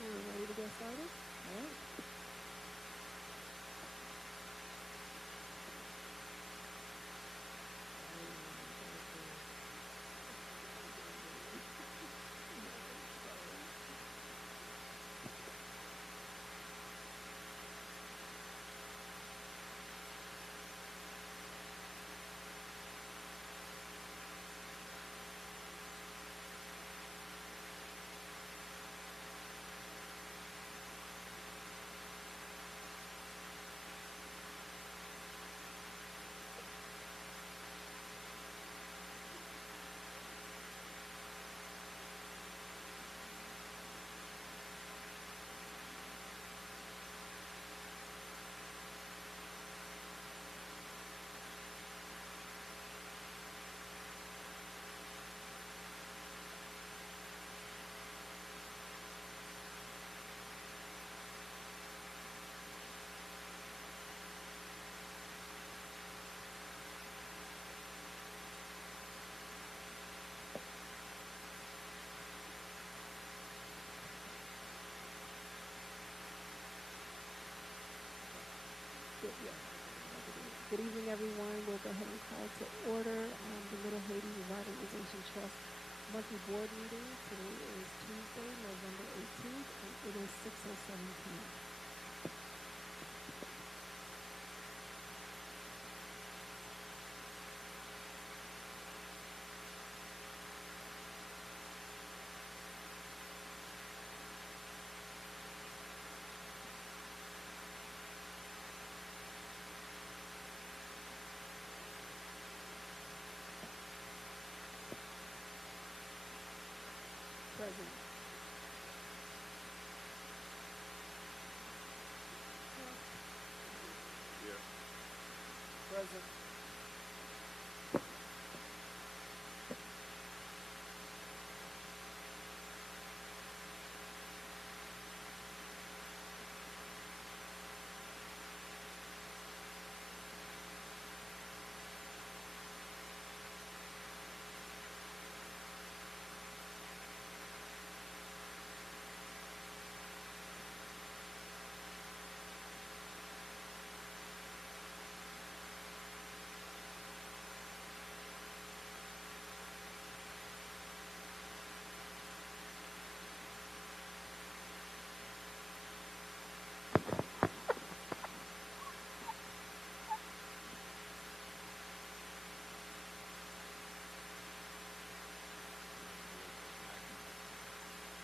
we're ready to get started. All right. Good evening, everyone. We'll go ahead and call to order the Little Haiti Revitalization Trust monthly board meeting. Today is Tuesday, November 18th, and it is 6:07 p.m. Present. Here. Present.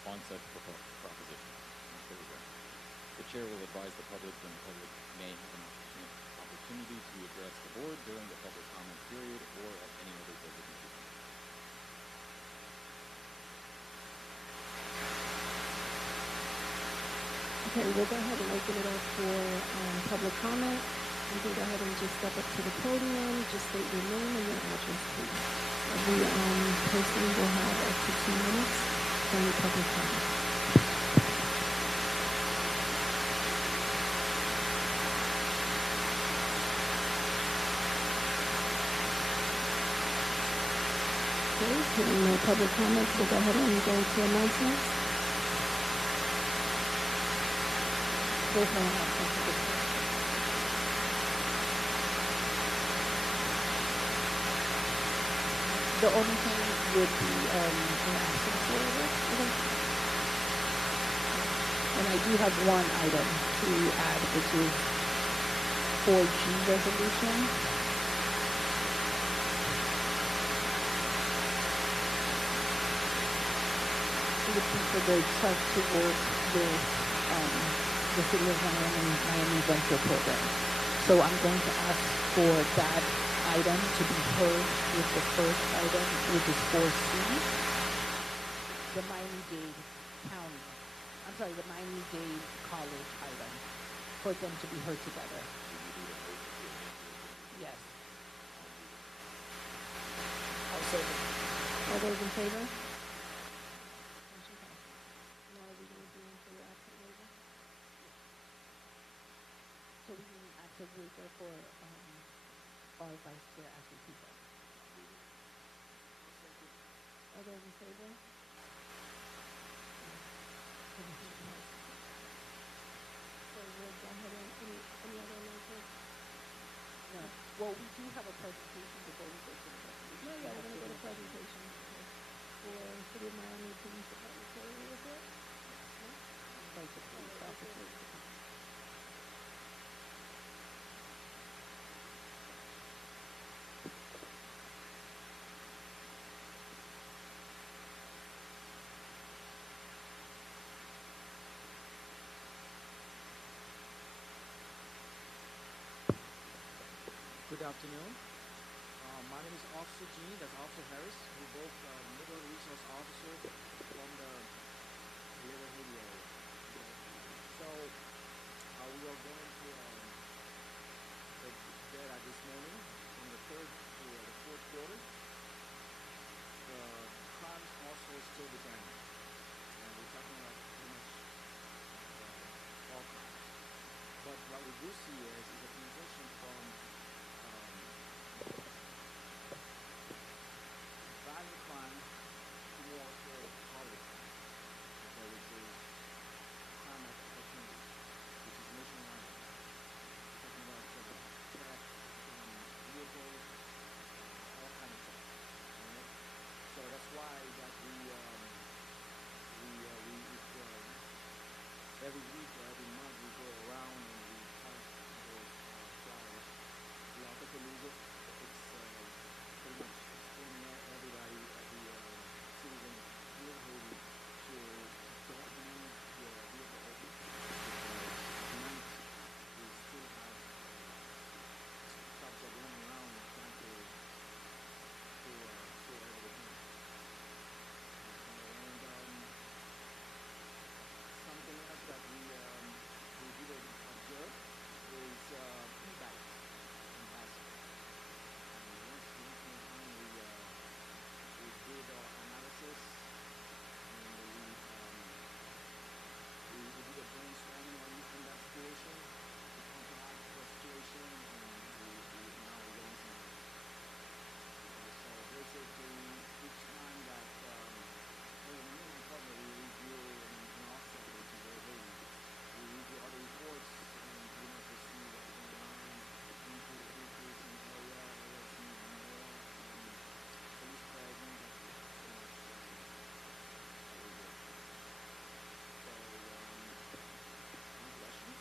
On such propositions. There we go. The chair will advise the public when the public may have an opportunity to address the board during the public comment period or at any other designated time. Okay, we'll go ahead and open it up for public comment. You can go ahead and just step up to the podium, just state your name and your address, please. Every person will have up to 2 minutes for any public comment. Okay, hearing no public comments, we'll go ahead and go to announcements. Go for announcements. The only thing would be an absence waiver. And I do have one item to add, which is 4G resolution. It would be for the trust to work with the City of Miami Venture Program. So I'm going to ask for that item to be heard with the first item, which is 4C, the Miami-Dade County, the Miami-Dade College item, for them to be heard together. Yes. All those in favor? Motion passes. Now are we going to do them for your absent waiver? So we need an active waiver for our Vice Chair, Ashley People. All those in favor? So we'll go ahead and, any other announcements? No. Well, we do have a presentation before we go to the resolution. Yeah, We yeah, have we're gonna go to city environment. presentation, okay. For City of Miami Police Department quarterly report? No? Invite the police All right, officers to come. Good afternoon. My name is Officer Gene, that's Officer Harris. We're both middle resource officer from the Little Haiti area. Okay. So we are going to the data this morning from the third to the fourth quarter. The crimes also still declining, and we're talking about pretty much all crimes. But what we do see is a transition from violent crime to more toward poverty crime, okay, which is crime of opportunity, which is nationwide. We're talking about theft from vehicles, all kind of theft. All right. So that's why that every week or every month we go around and we pass those flyers. We all take a look. It's pretty much explaining everybody, every citizen of Little Haiti to don't leave your vehicle open because at night we still have cops are going around trying to steal everything. Okay, and something else that we did observe is e-bikes and bicycles. And once in a time we did our analysis and we did a brainstorming on that situation. We counteract the situation and now we're getting some action. Okay, so basically each time that me and my partner we review an offset which is very Haiti. We review other reports and pretty much we see what's going on, increase in areas need more police presence. That's pretty much what we do. So any questions?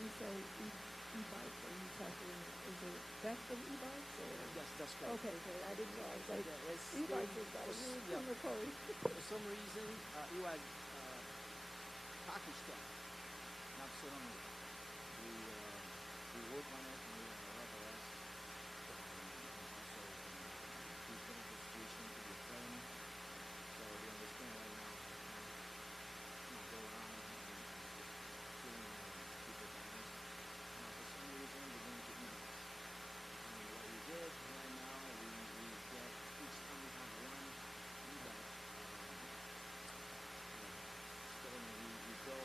You say e-bikes, are you talking, is it theft of e-bikes or? Yes, that's correct. Okay, okay, I didn't know, I was like, Yeah, it's e-bikes has got a new criminal code. for some reason it was package theft, not so long ago. We work on it and we have a lot of arrests and also we put investigation to the firm so they understand right now not go around and just killing people's lives. Now for some reason they're going to e-bikes. And what we did right now, we get each time we have one e-bike stolen, we go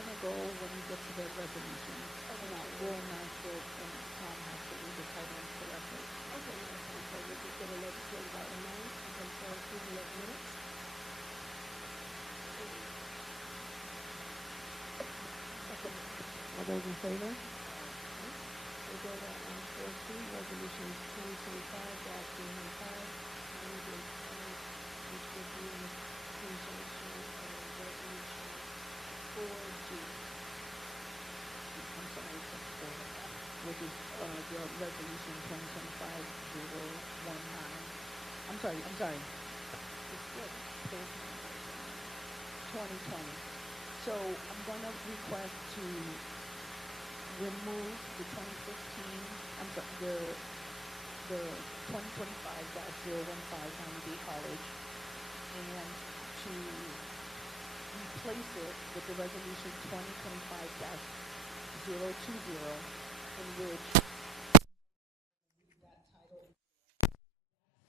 gonna go when we get to the resolution. Now, we'll announce it and Tom has to read the title and correct it. Okay, Madam City Clerk, we'll just get a legislative item 9 and then for approval of minutes. Second. All those in favor? We go to 4C, resolution 2025-315, Miami-Dade College, which will be in conjunction of resolution 4G. I'm sorry, it's a four, which is the resolution 2025-019. I'm sorry. It's what? 2020. So I'm gonna request to remove the 2015, the 2025-015 Miami-Dade College and to replace it with the resolution 2025-020 in which that title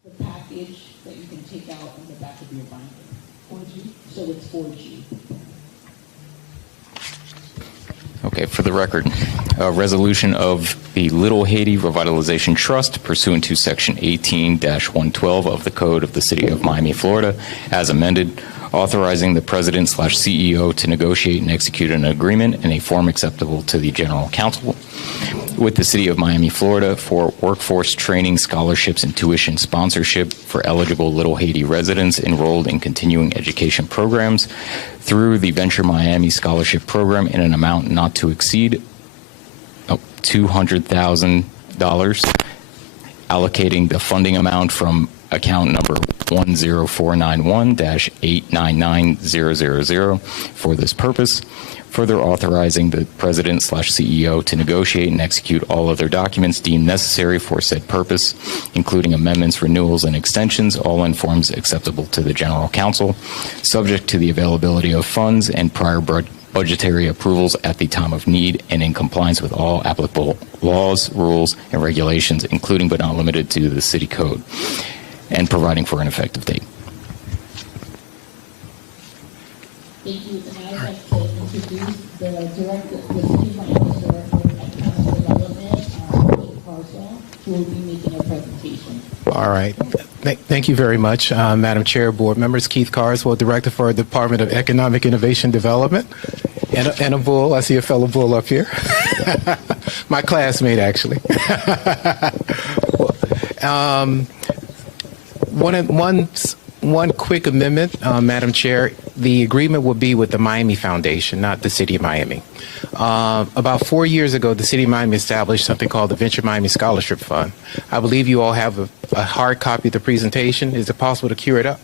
the package that you can take out in the back of your binder. 4G? So it's 4G. Okay, for the record, a resolution of the Little Haiti Revitalization Trust pursuant to Section 18-112 of the Code of the City of Miami, Florida, as amended, authorizing the President/CEO to negotiate and execute an agreement in a form acceptable to the General Counsel with the City of Miami, Florida for workforce training, scholarships, and tuition sponsorship for eligible Little Haiti residents enrolled in continuing education programs through the Venture Miami Scholarship Program in an amount not to exceed $200,000, allocating the funding amount from account number 10491-899000 for this purpose. Further authorizing the President/CEO to negotiate and execute all other documents deemed necessary for said purpose, including amendments, renewals, and extensions, all in forms acceptable to the General Counsel, subject to the availability of funds and prior budgetary approvals at the time of need and in compliance with all applicable laws, rules, and regulations, including but not limited to the City Code, and providing for an effective date. Thank you. And I'd like to introduce the City Finance Director of Economic Development, Kate Carswell, who will be making a presentation. All right. Thank you very much, Madam Chair, Board members. Keith Carswell, Director for the Department of Economic Innovation Development. And a bull. I see a fellow bull up here. My classmate, actually. One quick amendment, Madam Chair. The agreement will be with the Miami Foundation, not the City of Miami. About 4 years ago, the City of Miami established something called the Venture Miami Scholarship Fund. I believe you all have a hard copy of the presentation. Is it possible to cue it up?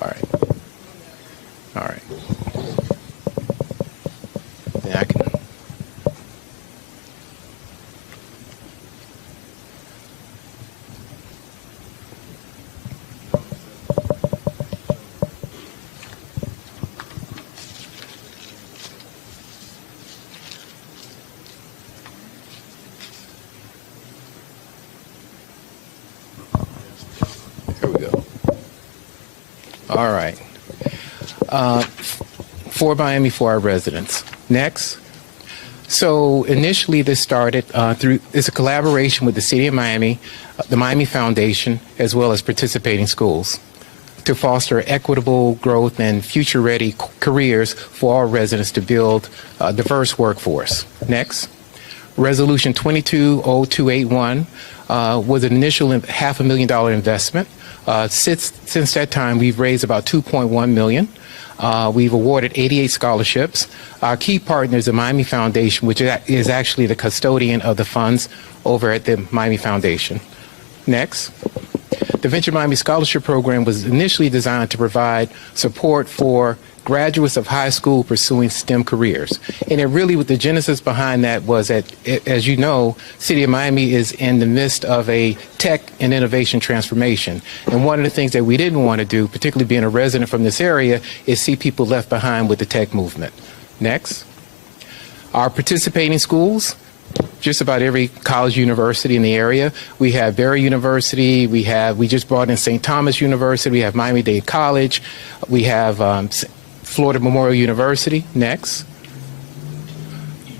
All right. All right. Then I can. Here we go. All right. For Miami, for our residents. Next. So initially this started it's a collaboration with the City of Miami, the Miami Foundation, as well as participating schools to foster equitable growth and future-ready careers for all residents to build a diverse workforce. Next. Resolution 220281 was an initial $500,000 investment. Since that time, we've raised about $2.1 million. We've awarded 88 scholarships. Our key partner is the Miami Foundation, which is actually the custodian of the funds over at the Miami Foundation. Next. The Venture Miami Scholarship Program was initially designed to provide support for graduates of high school pursuing STEM careers. And it really, with the genesis behind that was that, as you know, City of Miami is in the midst of a tech and innovation transformation. And one of the things that we didn't want to do, particularly being a resident from this area, is see people left behind with the tech movement. Next. Our participating schools, just about every college university in the area. We have Barry University. We just brought in St. Thomas University. We have Miami-Dade College. We have Florida Memorial University. Next.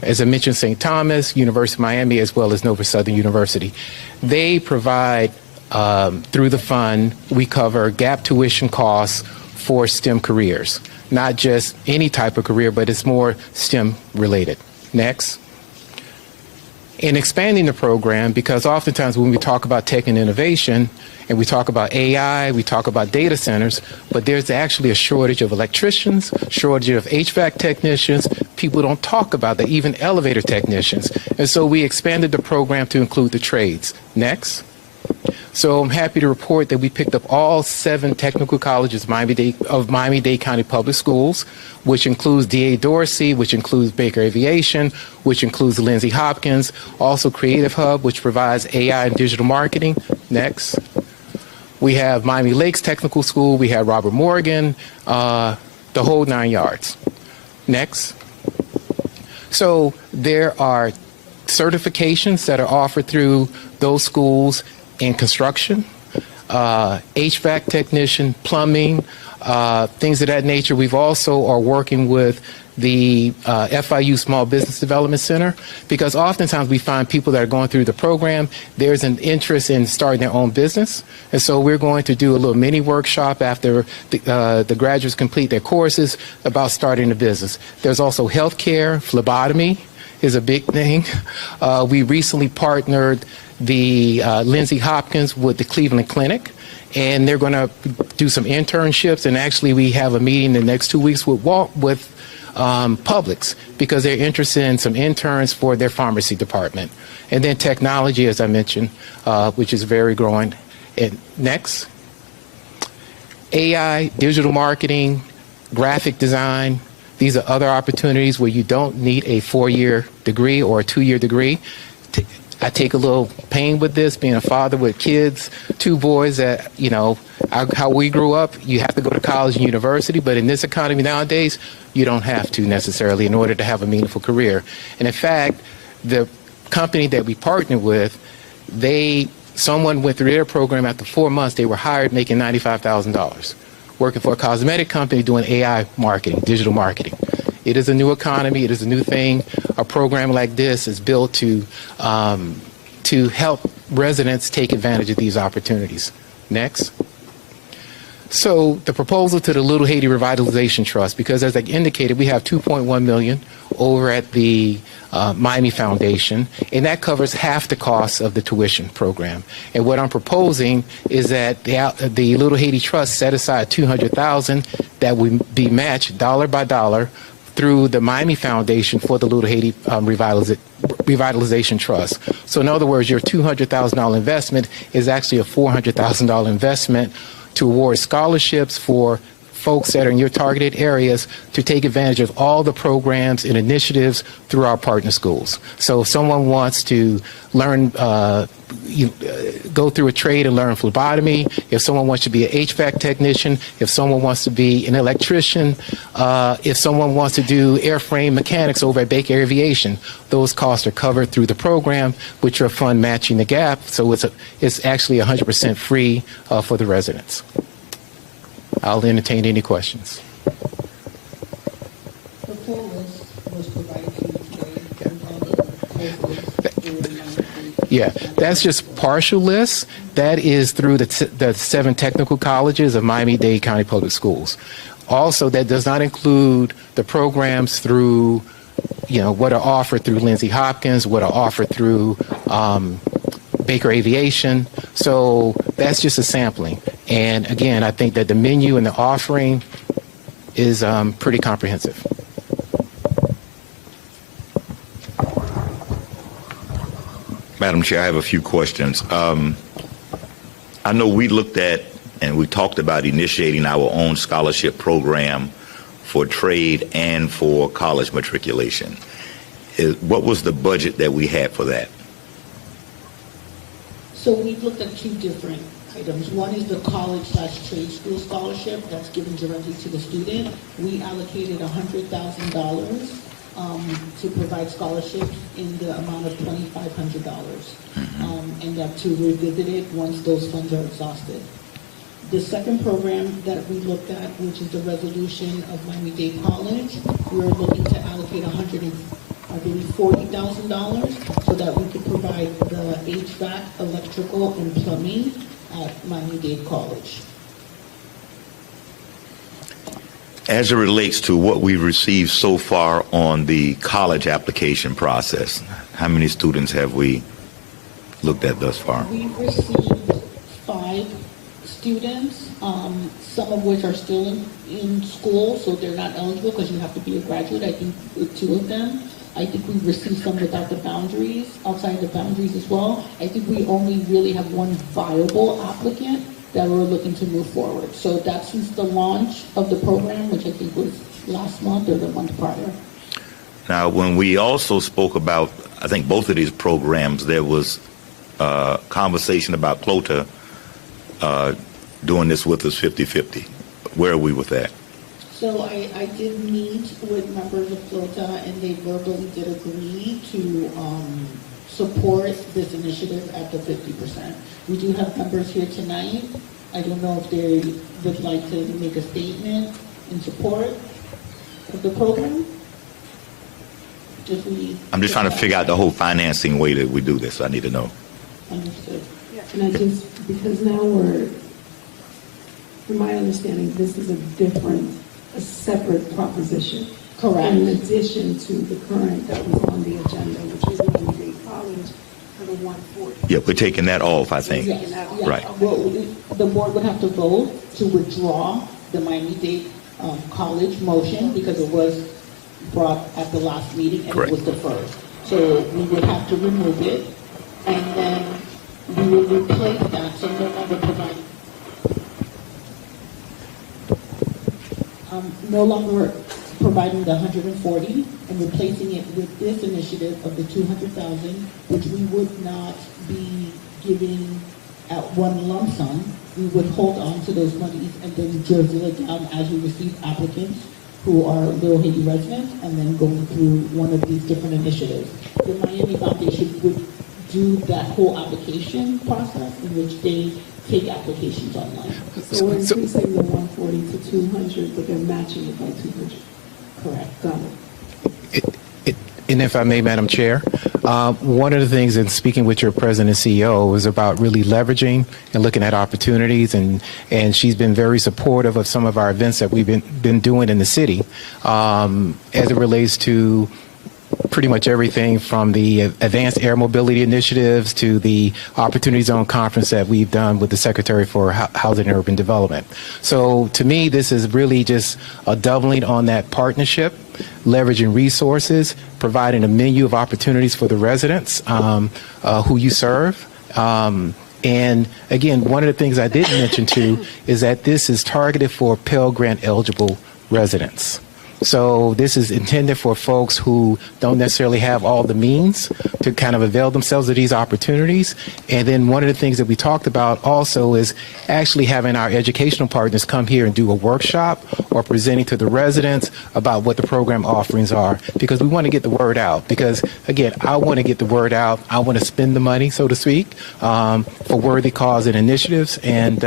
As I mentioned, St. Thomas, University of Miami, as well as Nova Southern University. They provide, through the fund, we cover gap tuition costs for STEM careers. Not just any type of career, but it's more STEM related. Next. In expanding the program, because oftentimes when we talk about tech and innovation, and we talk about AI, we talk about data centers, but there's actually a shortage of electricians, shortage of HVAC technicians. People don't talk about that, even elevator technicians. And so we expanded the program to include the trades. Next. So I'm happy to report that we picked up all 7 technical colleges of Miami-Dade County Public Schools, which includes D.A. Dorsey, which includes Baker Aviation, which includes Lindsay Hopkins, also Creative Hub, which provides AI and digital marketing. Next. We have Miami Lakes Technical School, we have Robert Morgan, the whole 9 yards. Next. So there are certifications that are offered through those schools in construction, HVAC technician, plumbing, things of that nature. We've also are working with the FIU Small Business Development Center, because oftentimes we find people that are going through the program, there's an interest in starting their own business. And so we're going to do a little mini workshop after the graduates complete their courses about starting a business. There's also healthcare, phlebotomy is a big thing. We recently partnered the Lindsay Hopkins with the Cleveland Clinic, and they're going to do some internships, and actually we have a meeting the next 2 weeks with Publix, because they're interested in some interns for their pharmacy department. And then technology, as I mentioned, which is very growing. And next, AI, digital marketing, graphic design. These are other opportunities where you don't need a 4-year degree or a 2-year degree. I take a little pain with this, being a father with kids, 2 boys that, you know, how we grew up, you have to go to college and university, but in this economy nowadays, you don't have to necessarily in order to have a meaningful career. And in fact, the company that we partnered with, someone went through their program after 4 months, they were hired making $95,000, working for a cosmetic company doing AI marketing, digital marketing. It is a new economy. It is a new thing. A program like this is built to help residents take advantage of these opportunities. Next. So the proposal to the Little Haiti Revitalization Trust, because as I indicated, we have $2.1 million over at the Miami Foundation, and that covers half the cost of the tuition program. And what I'm proposing is that the Little Haiti Trust set aside $200,000 that would be matched dollar by dollar through the Miami Foundation for the Little Haiti Revitalization Trust. So in other words, your $200,000 investment is actually a $400,000 investment to award scholarships for folks that are in your targeted areas to take advantage of all the programs and initiatives through our partner schools. So if someone wants to learn, go through a trade and learn phlebotomy, if someone wants to be an HVAC technician, if someone wants to be an electrician, if someone wants to do airframe mechanics over at Baker Aviation, those costs are covered through the program, which are fund matching the gap. So it's actually 100% free for the residents. I'll entertain any questions. The full list was provided to you today. Yeah, that's just partial list. That is through the 7 technical colleges of Miami-Dade County Public Schools. Also, that does not include the programs through, what are offered through Lindsay Hopkins, what are offered through Baker Aviation. So that's just a sampling. And again, I think that the menu and the offering is pretty comprehensive. Madam Chair, I have a few questions. I know we looked at and we talked about initiating our own scholarship program for trade and for college matriculation. What was the budget that we had for that? So we've looked at 2 different items. One is the college/trade school scholarship that's given directly to the student. We allocated $100,000 to provide scholarships in the amount of $2,500, and that to revisit it once those funds are exhausted. The second program that we looked at, which is the resolution of Miami-Dade College, we're looking to allocate $140,000 so that we could provide the HVAC, electrical, and plumbing at Miami-Dade College. As it relates to what we've received so far on the college application process, how many students have we looked at thus far? We've received 5 students, some of which are still in school, so they're not eligible because you have to be a graduate. I think with 2 of them. I think we've received some without the boundaries, outside the boundaries as well. I think we only really have 1 viable applicant that we're looking to move forward. So that's since the launch of the program, which I think was last month or the month prior. Now, when we also spoke about, I think, both of these programs, there was conversation about CLOTA doing this with us 50-50. Where are we with that? So I did meet with members of FLOTA, and they verbally did agree to support this initiative at the 50%. We do have members here tonight. I don't know if they would like to make a statement in support of the program. I'm just trying to figure out the whole financing way that we do this. I need to know. Understood. And I just, because now from my understanding, this is a separate proposition. Correct. In addition to the current that was on the agenda, which was Miami-Dade College for the 140. Yeah, we're taking that off, I think. Yes. Yeah. Right. Well, the board would have to vote to withdraw the Miami-Dade College motion because it was brought at the last meeting and Correct. it was deferred. So we would have to remove it, and then we will replace that, so no longer providing the 140 and replacing it with this initiative of the 200,000, which we would not be giving at one lump sum. We would hold on to those monies and then drizzle it down as we receive applicants who are Little Haiti residents, and then going through one of these different initiatives. The Miami Foundation would do that whole application process in which they take applications online. So we're increasing the 140 to 200, but they're matching it by 200. Correct. Got it. And if I may, Madam Chair, one of the things in speaking with your president and CEO is about really leveraging and looking at opportunities, and she's been very supportive of some of our events that we've been doing in the city as it relates to pretty much everything from the advanced air mobility initiatives to the Opportunity Zone conference that we've done with the Secretary for Housing and Urban Development. So to me, this is really just a doubling on that partnership, leveraging resources, providing a menu of opportunities for the residents who you serve. And again, one of the things I didn't mention too is that this is targeted for Pell Grant eligible residents. So this is intended for folks who don't necessarily have all the means to kind of avail themselves of these opportunities. And then one of the things that we talked about also is actually having our educational partners come here and do a workshop or presenting to the residents about what the program offerings are, because we want to get the word out. Because again, I want to get the word out. I want to spend the money, so to speak, for worthy cause and initiatives. And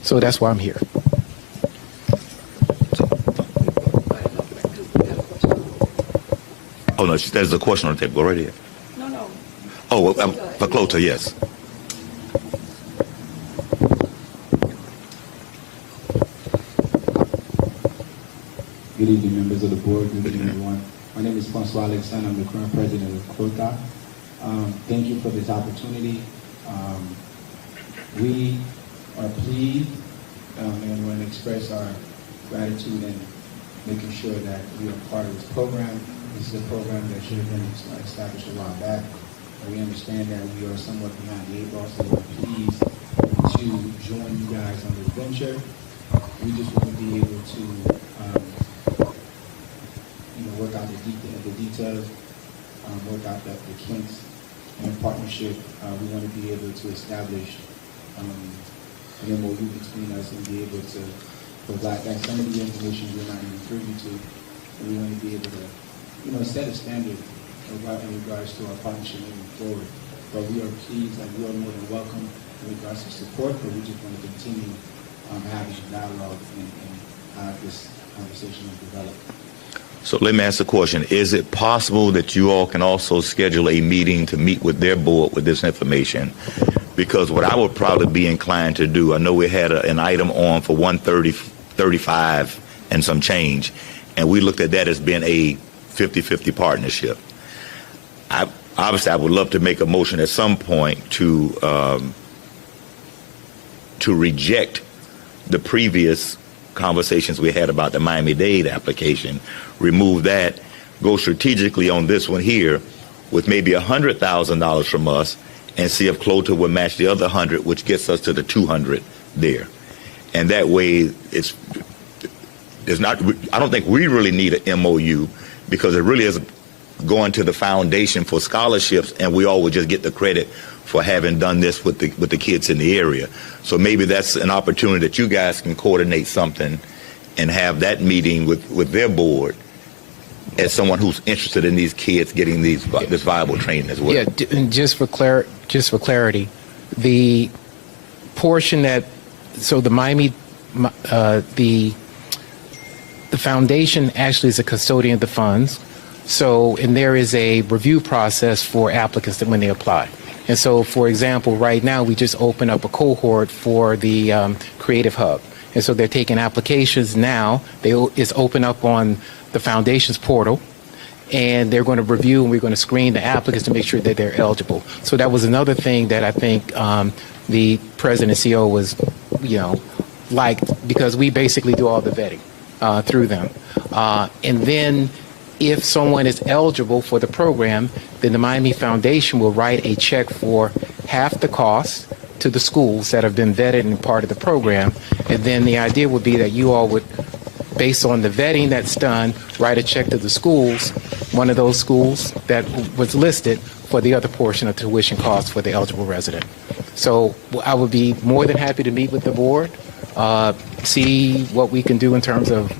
so that's why I'm here. Oh, no, there's a question on the table. Go right ahead. No. Oh, for CLOTA, yes. Good evening, members of the board. Good evening, everyone. My name is Francois Alexandre. I'm the current president of CLOTA. Thank you for this opportunity. We are pleased and want to express our gratitude and making sure that we are part of this program. This is a program that should have been established a while back. We understand that we are somewhat behind the 8 ball, so we're pleased to join you guys on this venture. We just want to be able to work out the details, work out the kinks in partnership. We want to be able to establish an MOU between us and be able to provide that. Some of the information we're not even privy to. We want to be able to set a standard in regards to our partnership moving forward. But we are pleased and we are more than welcome in regards to support, but we just want to continue having dialogue and how this conversation will develop. So let me ask the question. Is it possible that you all can also schedule a meeting to meet with their board with this information? Because what I would probably be inclined to do, I know we had an item on for 135 and some change, and we looked at that as being a 50-50 partnership. Obviously, I would love to make a motion at some point to reject the previous conversations we had about the Miami-Dade application, remove that, go strategically on this one here with maybe $100,000 from us, and see if Clota will match the other 100, which gets us to the 200 there. And that way, there's not. I don't think we really need an MOU, because it really is going to the foundation for scholarships, and we all would just get the credit for having done this with the kids in the area. So maybe that's an opportunity that you guys can coordinate something and have that meeting with their board as someone who's interested in these kids getting this viable training as well. Yeah, and just for clarity, the portion that, so the Miami, the foundation actually is a custodian of the funds. So, and there is a review process for applicants that when they apply. And so, for example, right now we just opened up a cohort for the Creative Hub. And so they're taking applications now. It's open up on the foundation's portal, and they're going to review, and we're going to screen the applicants to make sure that they're eligible. So that was another thing that I think the president and CEO was, liked, because we basically do all the vetting through them. And then if someone is eligible for the program, then the Miami Foundation will write a check for half the cost to the schools that have been vetted and part of the program. And then the idea would be that you all would, based on the vetting that's done, write a check to the schools, one of those schools that was listed, for the other portion of tuition costs for the eligible resident. So I would be more than happy to meet with the board, see what we can do in terms of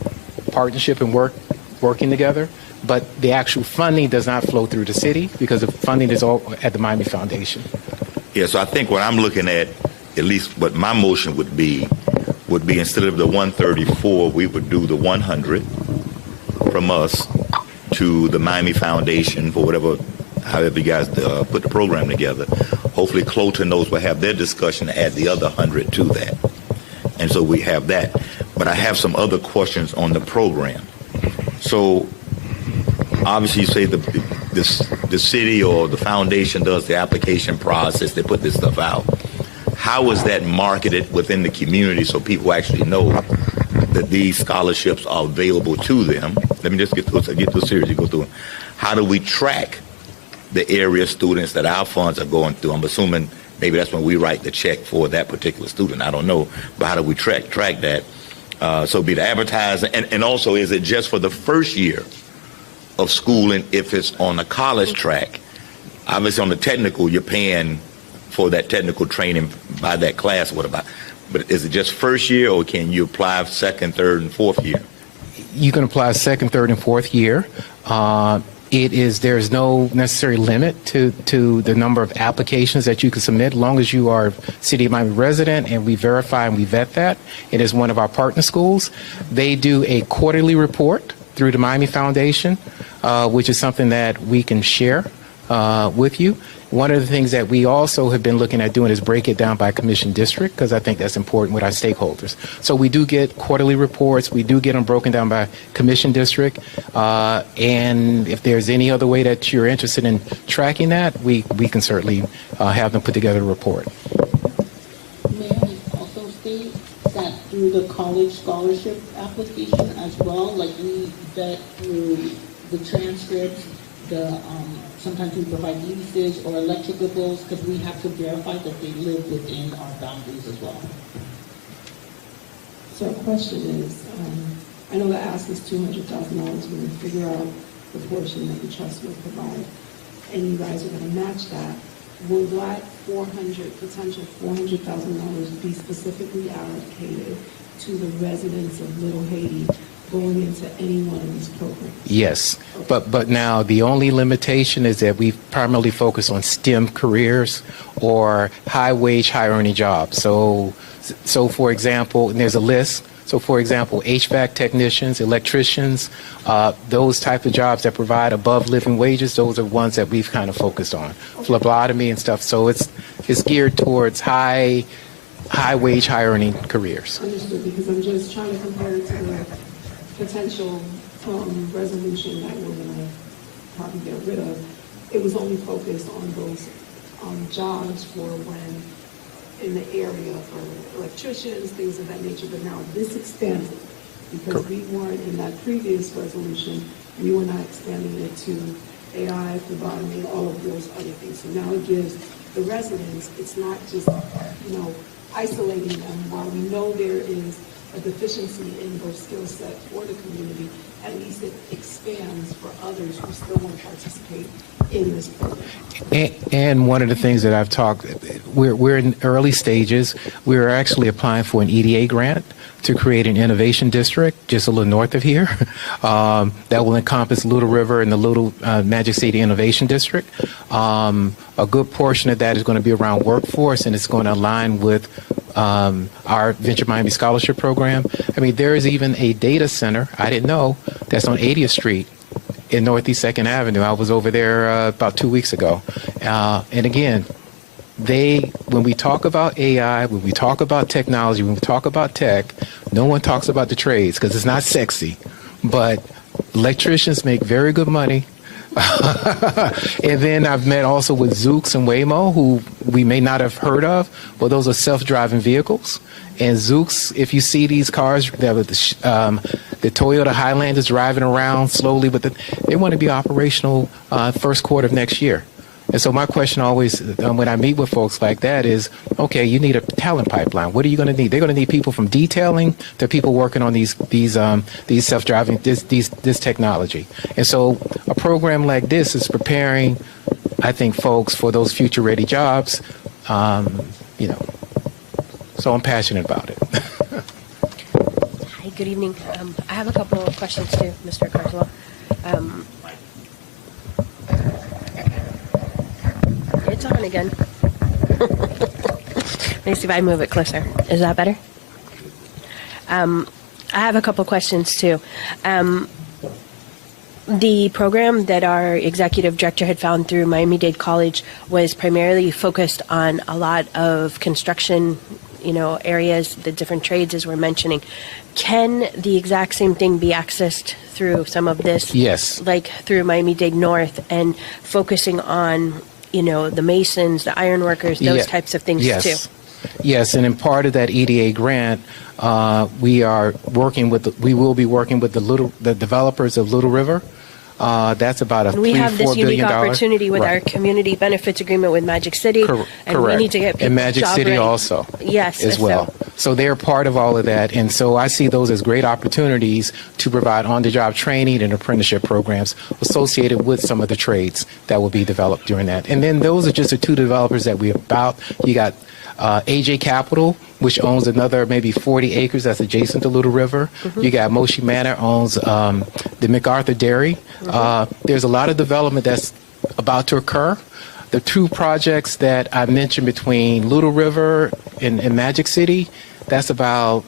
partnership and working together. But the actual funding does not flow through the city, because the funding is all at the Miami Foundation. Yeah, so I think what I'm looking at least what my motion would be instead of the 134, we would do the 100 from us to the Miami Foundation for however you guys put the program together. Hopefully Clota knows we'll have their discussion to add the other 100 to that. And so we have that. But I have some other questions on the program. So obviously you say the city or the foundation does the application process, they put this stuff out. How is that marketed within the community so people actually know that these scholarships are available to them? Let me just get through the series you go through. How do we track the area students that our funds are going through? I'm assuming maybe that's when we write the check for that particular student. I don't know, but how do we track that? So be the advertising, and also, is it just for the first year of schooling if it's on a college track? Obviously on the technical, you're paying for that technical training by that class. What about, but is it just first year, or can you apply second, third, and fourth year? You can apply second, third, and fourth year. There's no necessary limit to the number of applications that you can submit, as long as you are a City of Miami resident and we verify and we vet that. It is one of our partner schools. They do a quarterly report through the Miami Foundation, which is something that we can share with you. One of the things that we also have been looking at doing is break it down by commission district, because I think that's important with our stakeholders. So we do get quarterly reports. We do get them broken down by commission district. And if there's any other way that you're interested in tracking that, we can certainly have them put together a report. May I also state that through the college scholarship application as well, like we vet through the transcripts, sometimes we provide leases or electrical bills, because we have to verify that they live within our boundaries as well. So our question is, I know the ask is $200,000. We're going to figure out the portion that the trust will provide, and you guys are going to match that. Will that potential $400,000 be specifically allocated to the residents of Little Haiti going into any one of these programs? Yes, but now the only limitation is that we primarily focus on STEM careers or high wage, high earning jobs. So for example, and there's a list. So for example, HVAC technicians, electricians, those type of jobs that provide above living wages, those are ones that we've kind of focused on. Phlebotomy and stuff. So it's geared towards high wage, high earning careers. Understood, because I'm just trying to compare it to the potential resolution that we're gonna probably get rid of. It was only focused on those jobs for when in the area for electricians, things of that nature, but now this expands it. Because we weren't in that previous resolution, we were not expanding it to AI, phlebotomy, all of those other things. So now it gives the residents, it's not just, isolating them. While we know there is a deficiency in those skill set for the community, at least it expands for others who still want to participate in this program. And one of the things that I've talked, we're in early stages. We're actually applying for an EDA grant to create an innovation district just a little north of here that will encompass Little River and the Little Magic City Innovation District. A good portion of that is going to be around workforce, and it's going to align with our Venture Miami Scholarship Program. I mean, there is even a data center, I didn't know, that's on 80th Street in Northeast 2nd Avenue. I was over there about 2 weeks ago. And again, when we talk about AI, when we talk about technology, when we talk about tech, no one talks about the trades because it's not sexy. But electricians make very good money. And then I've met also with Zoox and Waymo, who we may not have heard of. Well, those are self-driving vehicles. And Zoox, if you see these cars, the Toyota Highlanders driving around slowly, but they want to be operational first quarter of next year. And so my question always, when I meet with folks like that is, okay, you need a talent pipeline. What are you going to need? They're going to need people from detailing to people working on these self-driving, this technology. And so a program like this is preparing, I think, folks for those future-ready jobs. So I'm passionate about it. Hi, good evening. I have a couple of questions too, Mr. Cartolo. It's on again. Let me see if I move it closer. Is that better? I have a couple questions too. The program that our executive director had found through Miami-Dade College was primarily focused on a lot of construction, areas, the different trades as we're mentioning. Can the exact same thing be accessed through some of this? Yes. Like through Miami-Dade North and focusing on the masons, the iron workers, those types of things too. Yes, and in part of that EDA grant, we will be working with the developers of Little River. That's about $3-4 billion. We have this unique opportunity with our community benefits agreement with Magic City, and we need to get people and Magic City ready. also, yes, as well. So they're part of all of that, and so I see those as great opportunities to provide on-the-job training and apprenticeship programs associated with some of the trades that will be developed during that. And then those are just the two developers that we're about. You got AJ Capital, which owns another maybe 40 acres that's adjacent to Little River. Mm-hmm. You got Moshi Manor owns the MacArthur Dairy. Mm-hmm. There's a lot of development that's about to occur. The two projects that I mentioned between Little River and Magic City, that's about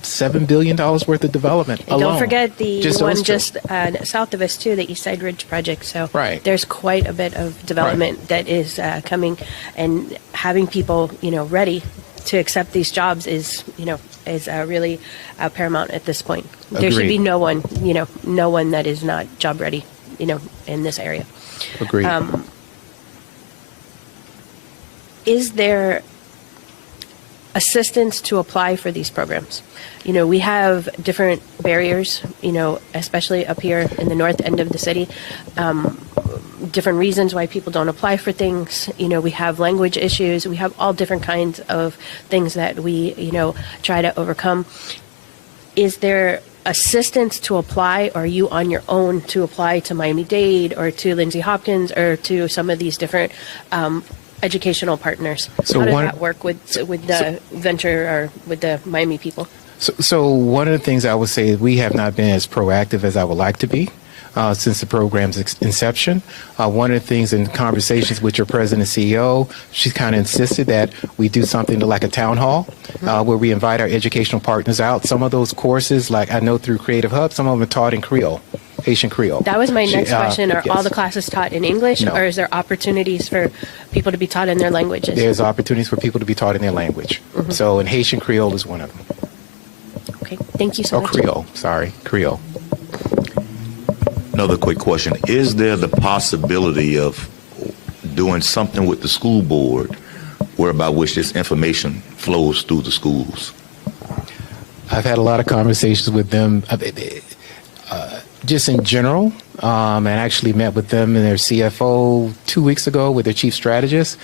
$7 billion worth of development and alone. Don't forget the just one just south of us too, the East Side Ridge project. So there's quite a bit of development that is coming, and having people ready to accept these jobs is really paramount at this point. Agreed. There should be no one that is not job ready in this area. Agreed. Is there assistance to apply for these programs? We have different barriers, especially up here in the north end of the city, different reasons why people don't apply for things. We have language issues. We have all different kinds of things that we, try to overcome. Is there assistance to apply, or are you on your own to apply to Miami-Dade or to Lindsay Hopkins or to some of these different educational partners? So how does that work with the venture or with the Miami people? So one of the things I would say is we have not been as proactive as I would like to be since the program's inception. One of the things in conversations with your president and CEO, she's kind of insisted that we do something like a town hall where we invite our educational partners out. Some of those courses, like I know through Creative Hub, some of them are taught in Creole. Haitian Creole. That was my next question. Are all yes. the classes taught in English, No. or is there opportunities for people to be taught in their languages? There's opportunities for people to be taught in their language. So, and Haitian Creole is one of them. Okay, thank you so Oh, much. Creole. Sorry, Creole. Another quick question. Is there the possibility of doing something with the school board whereby which this information flows through the schools? I've had a lot of conversations with them, just in general, and actually met with them and their CFO 2 weeks ago with their chief strategist.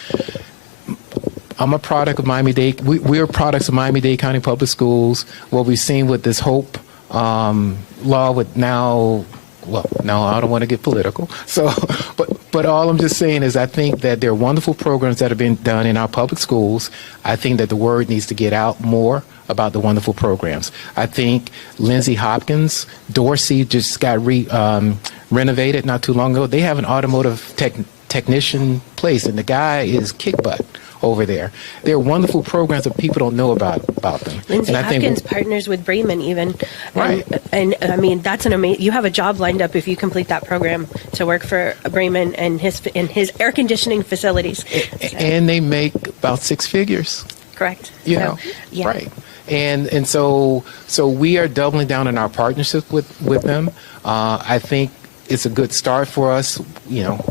I'm a product of Miami-Dade. We're products of Miami-Dade County Public Schools. What we've seen with this HOPE law with now, well, no, I don't want to get political. So, but all I'm just saying is I think that there are wonderful programs that have been done in our public schools. I think that the word needs to get out more about the wonderful programs. I think Lindsay Hopkins, Dorsey just got renovated not too long ago. They have an automotive technician place, and the guy is kick butt over there. They're wonderful programs that people don't know about them. Lindsay and I Hopkins think, partners with Bremen even. Right. And I mean, that's an amazing, you have a job lined up if you complete that program to work for Bremen and his air conditioning facilities. So, and they make about 6 figures. correct. You So, know, yeah. right. And so we are doubling down on our partnership with them. I think it's a good start for us, you know.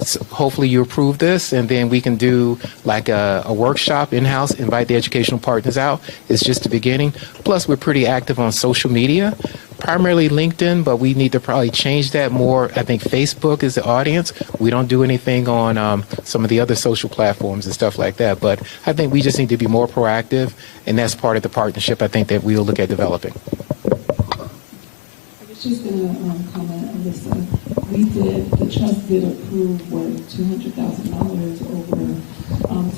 So hopefully you approve this, and then we can do like a workshop in-house, invite the educational partners out. It's just the beginning. Plus, we're pretty active on social media, primarily LinkedIn, but we need to probably change that more. I think Facebook is the audience. We don't do anything on some of the other social platforms and stuff like that. But I think we just need to be more proactive, and that's part of the partnership I think that we'll look at developing. I was just going to comment on this. The trust did approve, $200,000 over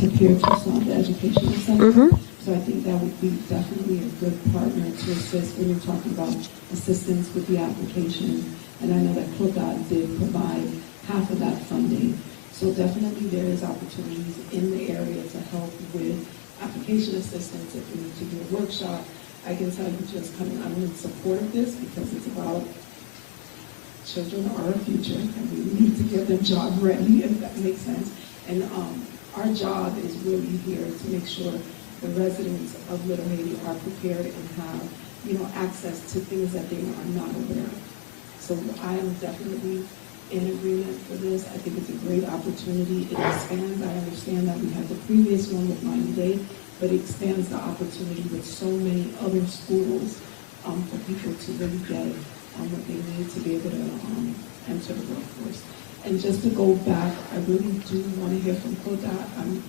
to Pierre Toussaint, the educational center. So I think that would be definitely a good partner to assist when you're talking about assistance with the application. And I know that CLODOT did provide half of that funding. So definitely there is opportunities in the area to help with application assistance if we need to do a workshop. I can tell you just coming, I'm in support of this because it's about children are our future and we need to get them job ready, if that makes sense. And our job is really here to make sure the residents of Little Haiti are prepared and have, access to things that they are not aware of. So I am definitely in agreement for this. I think it's a great opportunity. It expands. I understand that we had the previous one with Miami-Dade, but it expands the opportunity with so many other schools for people to really get what they need to be able to enter the workforce. And just to go back, I really do want to hear from CLODOT.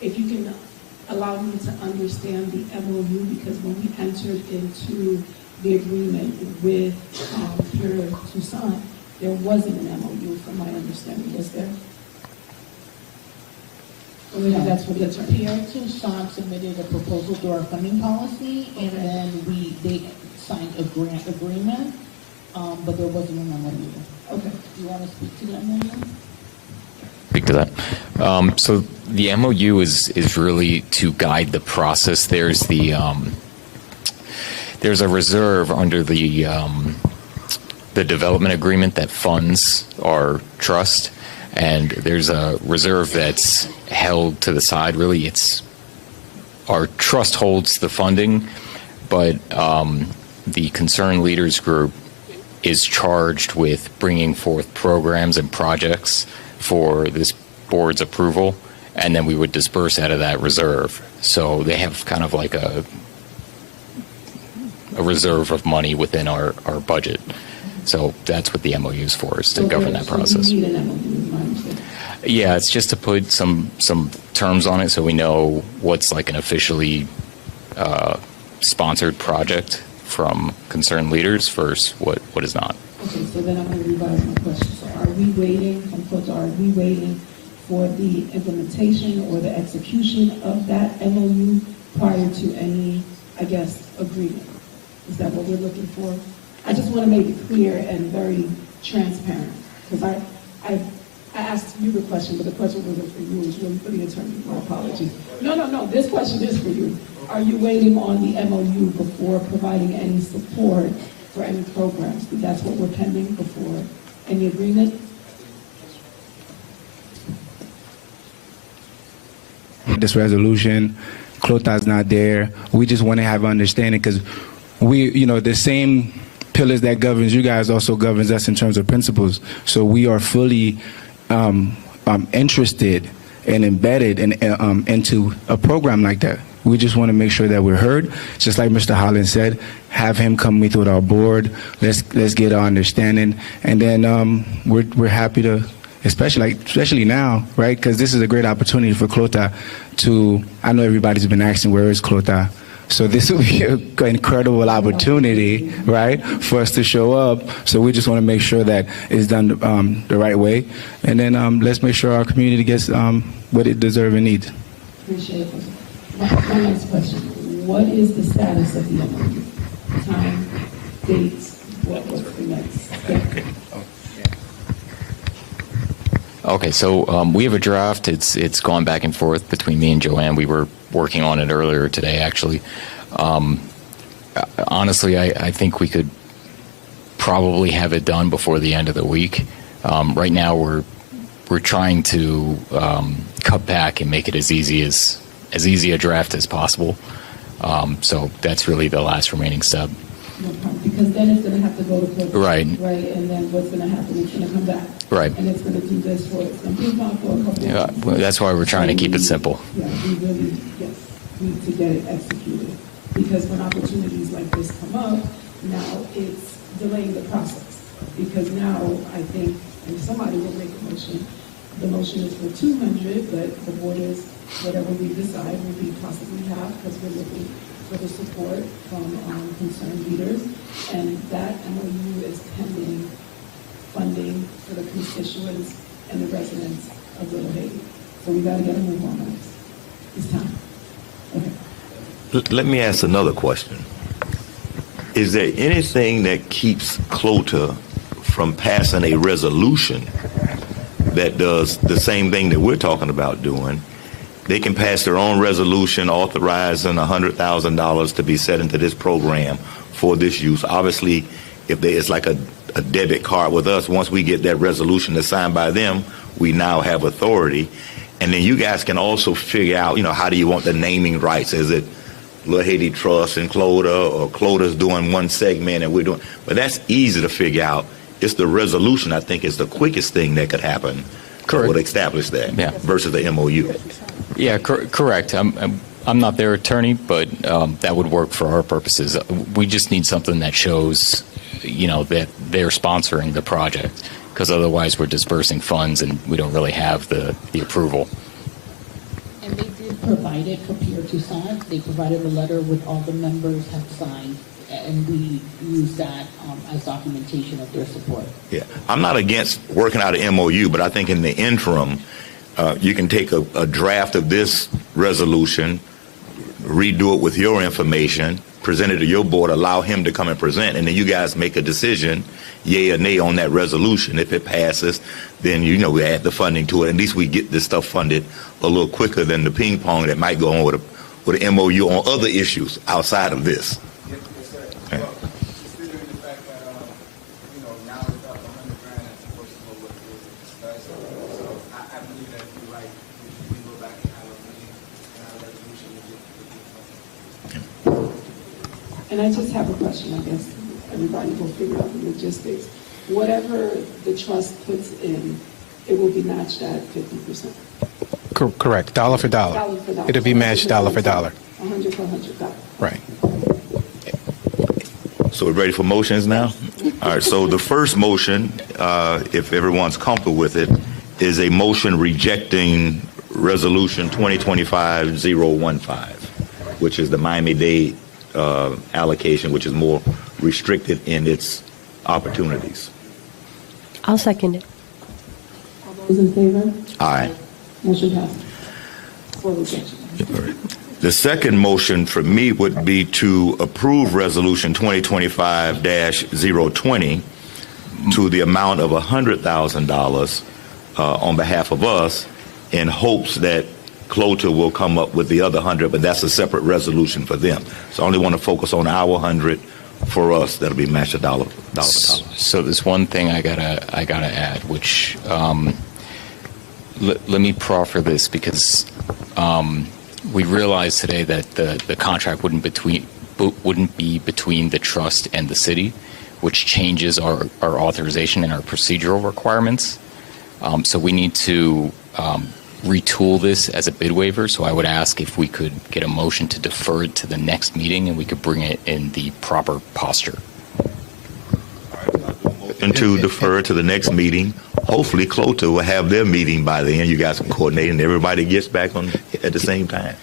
If you can allow me to understand the MOU, because when we entered into the agreement with Pierre Toussaint, there wasn't an MOU from my understanding, was there? Or maybe that's what it's Pierre Toussaint submitted a proposal to our funding policy, and then they signed a grant agreement, but there wasn't an MOU. Okay, do you want to speak to that, MOU? Speak to that. So the MOU is really to guide the process. There's a reserve under the development agreement that funds our trust, and there's a reserve that's held to the side. Really, it's our trust holds the funding, but the Concerned Leaders Group is charged with bringing forth programs and projects for this board's approval, and then we would disperse out of that reserve. So they have kind of like a reserve of money within our budget. So that's what the MOU is for, is to govern that process. You need an MOU, is my understanding. Yeah, it's just to put some terms on it so we know what's like an officially sponsored project from concerned leaders versus what is not. Okay, so then I'm going to revise my question. So are we waiting, for the implementation or the execution of that MOU prior to any, agreement? Is that what we're looking for? I just want to make it clear and very transparent, because I asked you the question, but the question wasn't for you, it was really for the attorney. My apologies. No, this question is for you. Are you waiting on the MOU before providing any support for any programs? That's what we're pending before any agreement? This resolution, Clota's not there. We just want to have understanding because the same pillars that governs you guys also governs us in terms of principles. So we are fully interested and embedded into a program like that. We just want to make sure that we're heard. Just like Mr. Holland said, have him come meet with our board. Let's get our understanding, and then we're happy to, especially now, right? Because this is a great opportunity for Clota to. I know everybody's been asking, where is Clota? So this will be an incredible opportunity, right, for us to show up. So we just want to make sure that it's done the right way, and then let's make sure our community gets what it deserves and needs. Appreciate it. My next question, what is the status of the MOU? Time, dates, what's the next step? Okay, so we have a draft. It's gone back and forth between me and Joanne. We were working on it earlier today, actually. Honestly, I think we could probably have it done before the end of the week. Right now, we're trying to cut back and make it as easy a draft as possible. So that's really the last remaining step. No problem, because then it's going to have to go to court. Right. Right, and then what's going to happen? It's going to come back. Right. And it's going to do this for, it's going to ping pong for a couple Yeah, of well, that's why we're trying to keep it simple. Yeah, we really, yes, need to get it executed. Because when opportunities like this come up, now it's delaying the process. Because now I think, and somebody will make a motion, the motion is for 200, but the board is, whatever we decide, we possibly have, because we're looking for the support from concerned leaders, and that MOU is pending funding for the constituents and the residents of Little Haiti. So we got to get a move on this. It's time. Okay. Let me ask another question. Is there anything that keeps Clota from passing a resolution that does the same thing that we're talking about doing? They can pass their own resolution authorizing $100,000 to be set into this program for this use. Obviously, it's like a debit card with us. Once we get that resolution that's signed by them, we now have authority. And then you guys can also figure out, how do you want the naming rights? Is it Little Haiti Trust and Clota, or Clota's doing one segment and we're doing? But that's easy to figure out. It's the resolution, I think, is the quickest thing that could happen. Correct. That would establish that, yeah, versus the MOU. Yeah, correct. I'm not their attorney, but that would work for our purposes. We just need something that shows, that they're sponsoring the project, because otherwise we're dispersing funds and we don't really have the approval. And they did provide it for peer to sign. They provided a letter with all the members have signed, and we use that as documentation of their support. Yeah, I'm not against working out an MOU, but I think in the interim, you can take a draft of this resolution, redo it with your information, present it to your board, allow him to come and present, and then you guys make a decision, yay or nay, on that resolution. If it passes, then we add the funding to it. At least we get this stuff funded a little quicker than the ping pong that might go on with an MOU on other issues outside of this. Yes, sir. Okay. Well, considering the fact that now it's up $100,000 as opposed to what was discussed, so I believe that you're right. We go back and have a meeting and have a resolution to get the And I just have a question, I guess. Everybody will figure out the logistics. Whatever the trust puts in, it will be matched at 50%. Correct. Dollar for dollar. Dollar for dollar. It'll be matched dollar for dollar. 100 for $100. Right. So we're ready for motions now? All right, so the first motion, if everyone's comfortable with it, is a motion rejecting Resolution 2025-015, which is the Miami-Dade allocation, which is more restricted in its opportunities. I'll second it. All those in favor? Aye. Motion passes. For rejection. All right. The second motion for me would be to approve Resolution 2025-020 to the amount of $100,000 on behalf of us, in hopes that Clota will come up with the other 100, but that's a separate resolution for them. So I only want to focus on our 100 for us. That'll be matched a dollar for dollar. So there's one thing I gotta add, which let me proffer this, because we realized today that the contract wouldn't be between the trust and the city, which changes our authorization and our procedural requirements. So we need to retool this as a bid waiver. So I would ask if we could get a motion to defer it to the next meeting, and we could bring it in the proper posture. And to defer to the next meeting. Hopefully, Clota will have their meeting by then. You guys can coordinate, and everybody gets back on at the same time.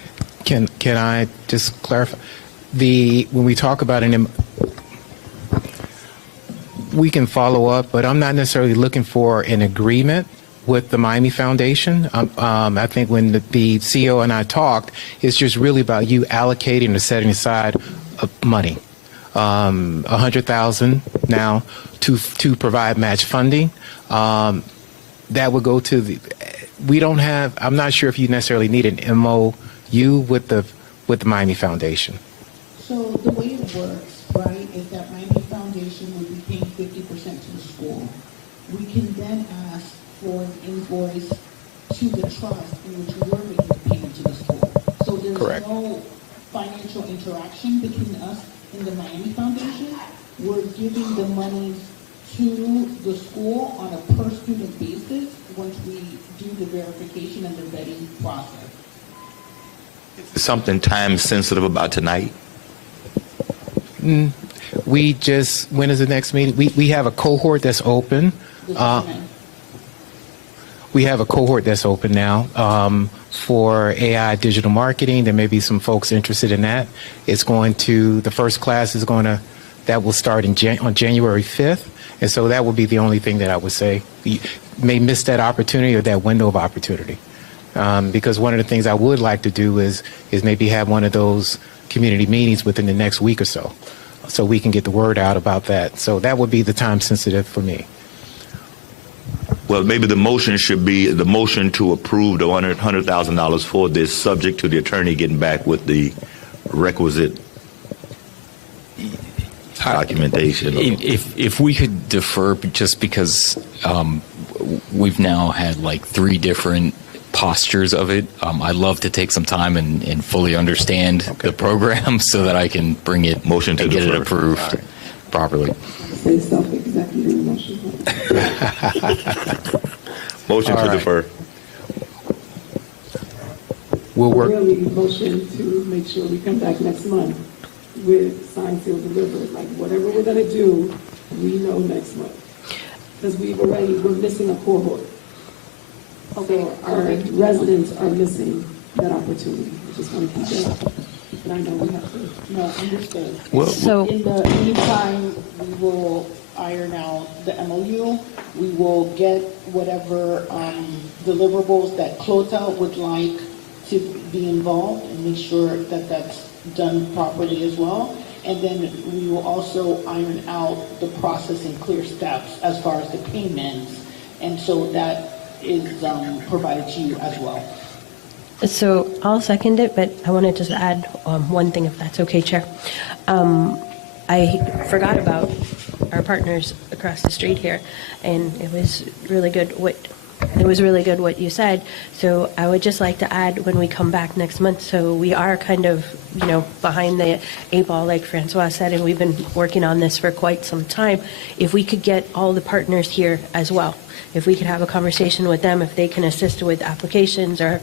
Can I just clarify? When we talk about we can follow up, but I'm not necessarily looking for an agreement with the Miami Foundation. I think when the CEO and I talked, it's just really about you allocating or setting aside money, $100,000 now to provide match funding. That would go to I'm not sure if you necessarily need an MOU with the Miami Foundation. So the way it works, right, is that Miami Foundation will be paying 50% to the school. We can then ask for an invoice to the trust in which we're making the payment to the school. So there's Correct. no financial interaction between us and the Miami Foundation. We're giving the monies to the school on a per student basis once we do the verification and the vetting process. Something time sensitive about tonight? When is the next meeting? We have a cohort that's open. We have a cohort that's open now for AI digital marketing. There may be some folks interested in that. The first class that will start on January 5th. And so that would be the only thing that I would say. You may miss that opportunity or that window of opportunity. Because one of the things I would like to do is maybe have one of those community meetings within the next week or so we can get the word out about that. So that would be the time sensitive for me. Well, maybe the motion should be the motion to approve the $100,000 for this, subject to the attorney getting back with the requisite documentation. If we could defer, just because we've now had like 3 different postures of it. I'd love to take some time and fully understand the program so that I can bring it Motion to and get it defer. approved properly. Say self-executive motion. Motion All to right. defer. We'll work. Really motion to make sure we come back next month with signed, sealed, delivered. Like whatever we're gonna do, we know next month. Because we're missing a cohort. So our residents are missing that opportunity. I just want to keep it up. But I know we have to. No, understood. So In the meantime, we will iron out the MOU. We will get whatever deliverables that Clota would like to be involved and make sure that that's done properly as well. And then we will also iron out the process in clear steps as far as the payments. And so that is provided to you as well. So I'll second it, but I want to just add one thing, if that's okay, Chair. I forgot about our partners across the street here, and it was really good what you said. So I would just like to add when we come back next month, so we are kind of, behind the 8 ball, like Francois said, and we've been working on this for quite some time. If we could get all the partners here as well, if we could have a conversation with them, if they can assist with applications or,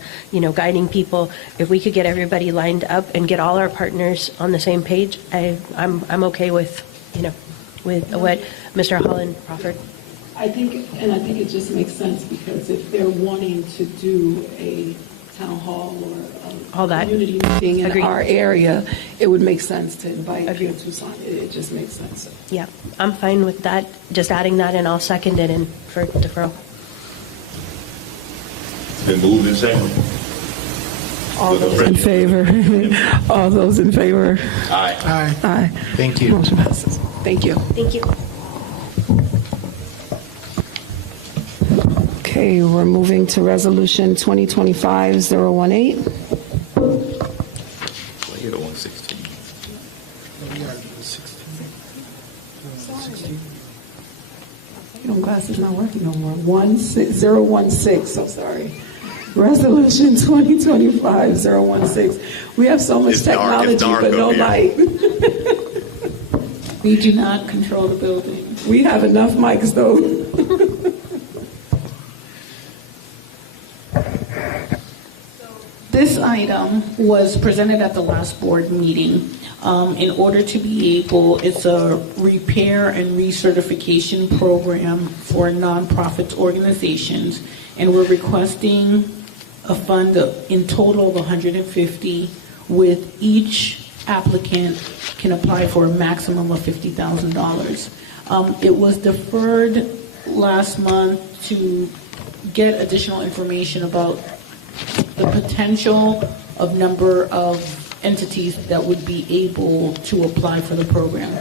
guiding people, if we could get everybody lined up and get all our partners on the same page, I'm okay with, with what Mr. Holland proffered. I think it just makes sense because if they're wanting to do a town hall or All a that. community meeting in Agreed. our area, it would make sense to invite Agreed. people to sign it. It just makes sense. Yeah, I'm fine with that, just adding that, and I'll second it in for deferral. It's been moved and seconded. All those in favor? All those in favor? Aye. Aye. Thank you. Motion passes. Thank you. Thank you. Okay, we're moving to Resolution 2025-018. Hit 116. Your glasses not working no more. 16016, so sorry. Resolution 2025-016. We have so much It's dark- technology, it's dark but no up here. light. We do not control the building. We have enough mics, though. This item was presented at the last board meeting. In order to be able, it's a repair and recertification program for nonprofit organizations, and we're requesting a fund in total of 150, with each applicant can apply for a maximum of $50,000. It was deferred last month to get additional information about the potential of number of entities that would be able to apply for the program.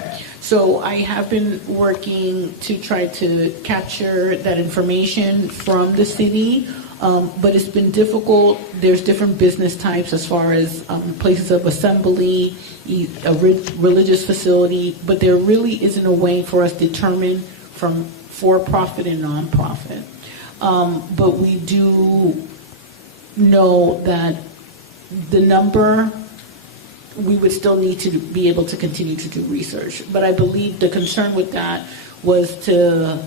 So I have been working to try to capture that information from the city, but it's been difficult. There's different business types as far as places of assembly, a religious facility, but there really isn't a way for us to determine from for-profit and nonprofit. But we do know that the number, we would still need to be able to continue to do research. But I believe the concern with that was to,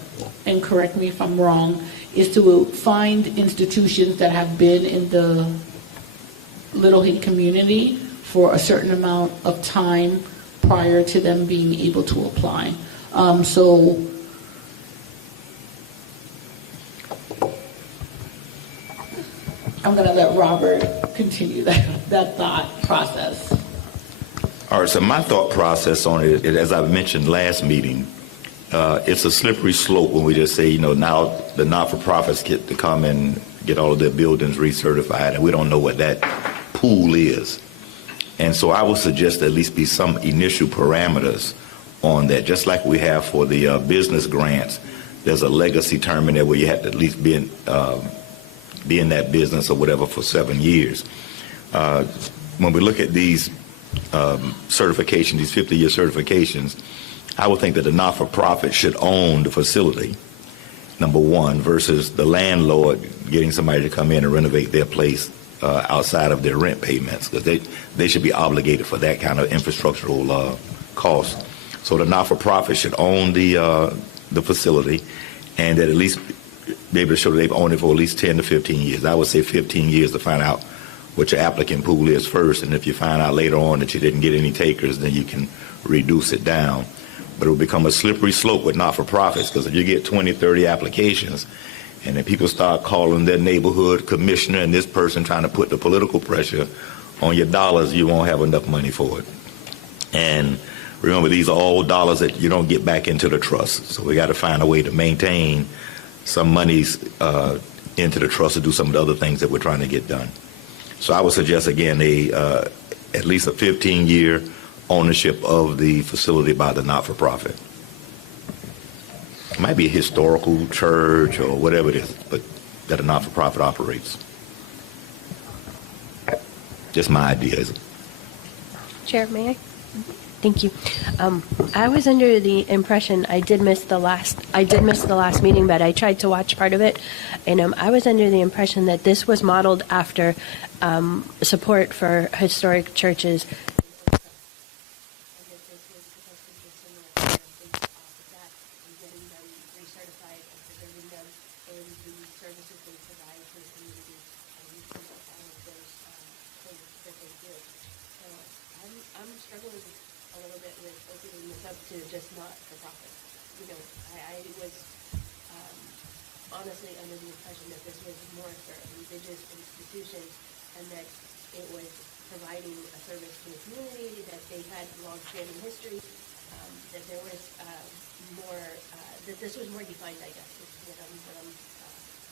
and correct me if I'm wrong, is to find institutions that have been in the Little Haiti community for a certain amount of time prior to them being able to apply. So I'm going to let Robert continue that thought process. All right, so my thought process on it, as I mentioned last meeting, it's a slippery slope when we just say, now the not-for-profits get to come and get all of their buildings recertified, and we don't know what that pool is. And so I would suggest at least be some initial parameters on that, just like we have for the business grants. There's a legacy term in there where you have to at least be in that business or whatever for 7 years. When we look at these certifications, these 50-year certifications, I would think that the not-for-profit should own the facility, number one, versus the landlord getting somebody to come in and renovate their place outside of their rent payments, because they should be obligated for that kind of infrastructural cost. So the not-for-profit should own the facility, and that at least be able to show that they've owned it for at least 10 to 15 years. I would say 15 years to find out what your applicant pool is first, and if you find out later on that you didn't get any takers, then you can reduce it down. But it will become a slippery slope with not-for-profits, because if you get 20, 30 applications, and then people start calling their neighborhood commissioner and this person trying to put the political pressure on your dollars, you won't have enough money for it. And remember, these are all dollars that you don't get back into the trust. So we got to find a way to maintain some monies into the trust to do some of the other things that we're trying to get done. So I would suggest, again, at least a 15-year ownership of the facility by the not-for-profit. It might be a historical church or whatever it is, but that a not-for-profit operates. Just my ideas. Chair, may I? Thank you. I was under the impression, I did miss the last meeting, but I tried to watch part of it, and I was under the impression that this was modeled after support for historic churches. I'm struggling a little bit with opening this up to just not-for-profit. I was honestly under the impression that this was more for religious institutions, and that it was providing a service to the community, that they had long-standing history, that there was more, that this was more defined, I guess, is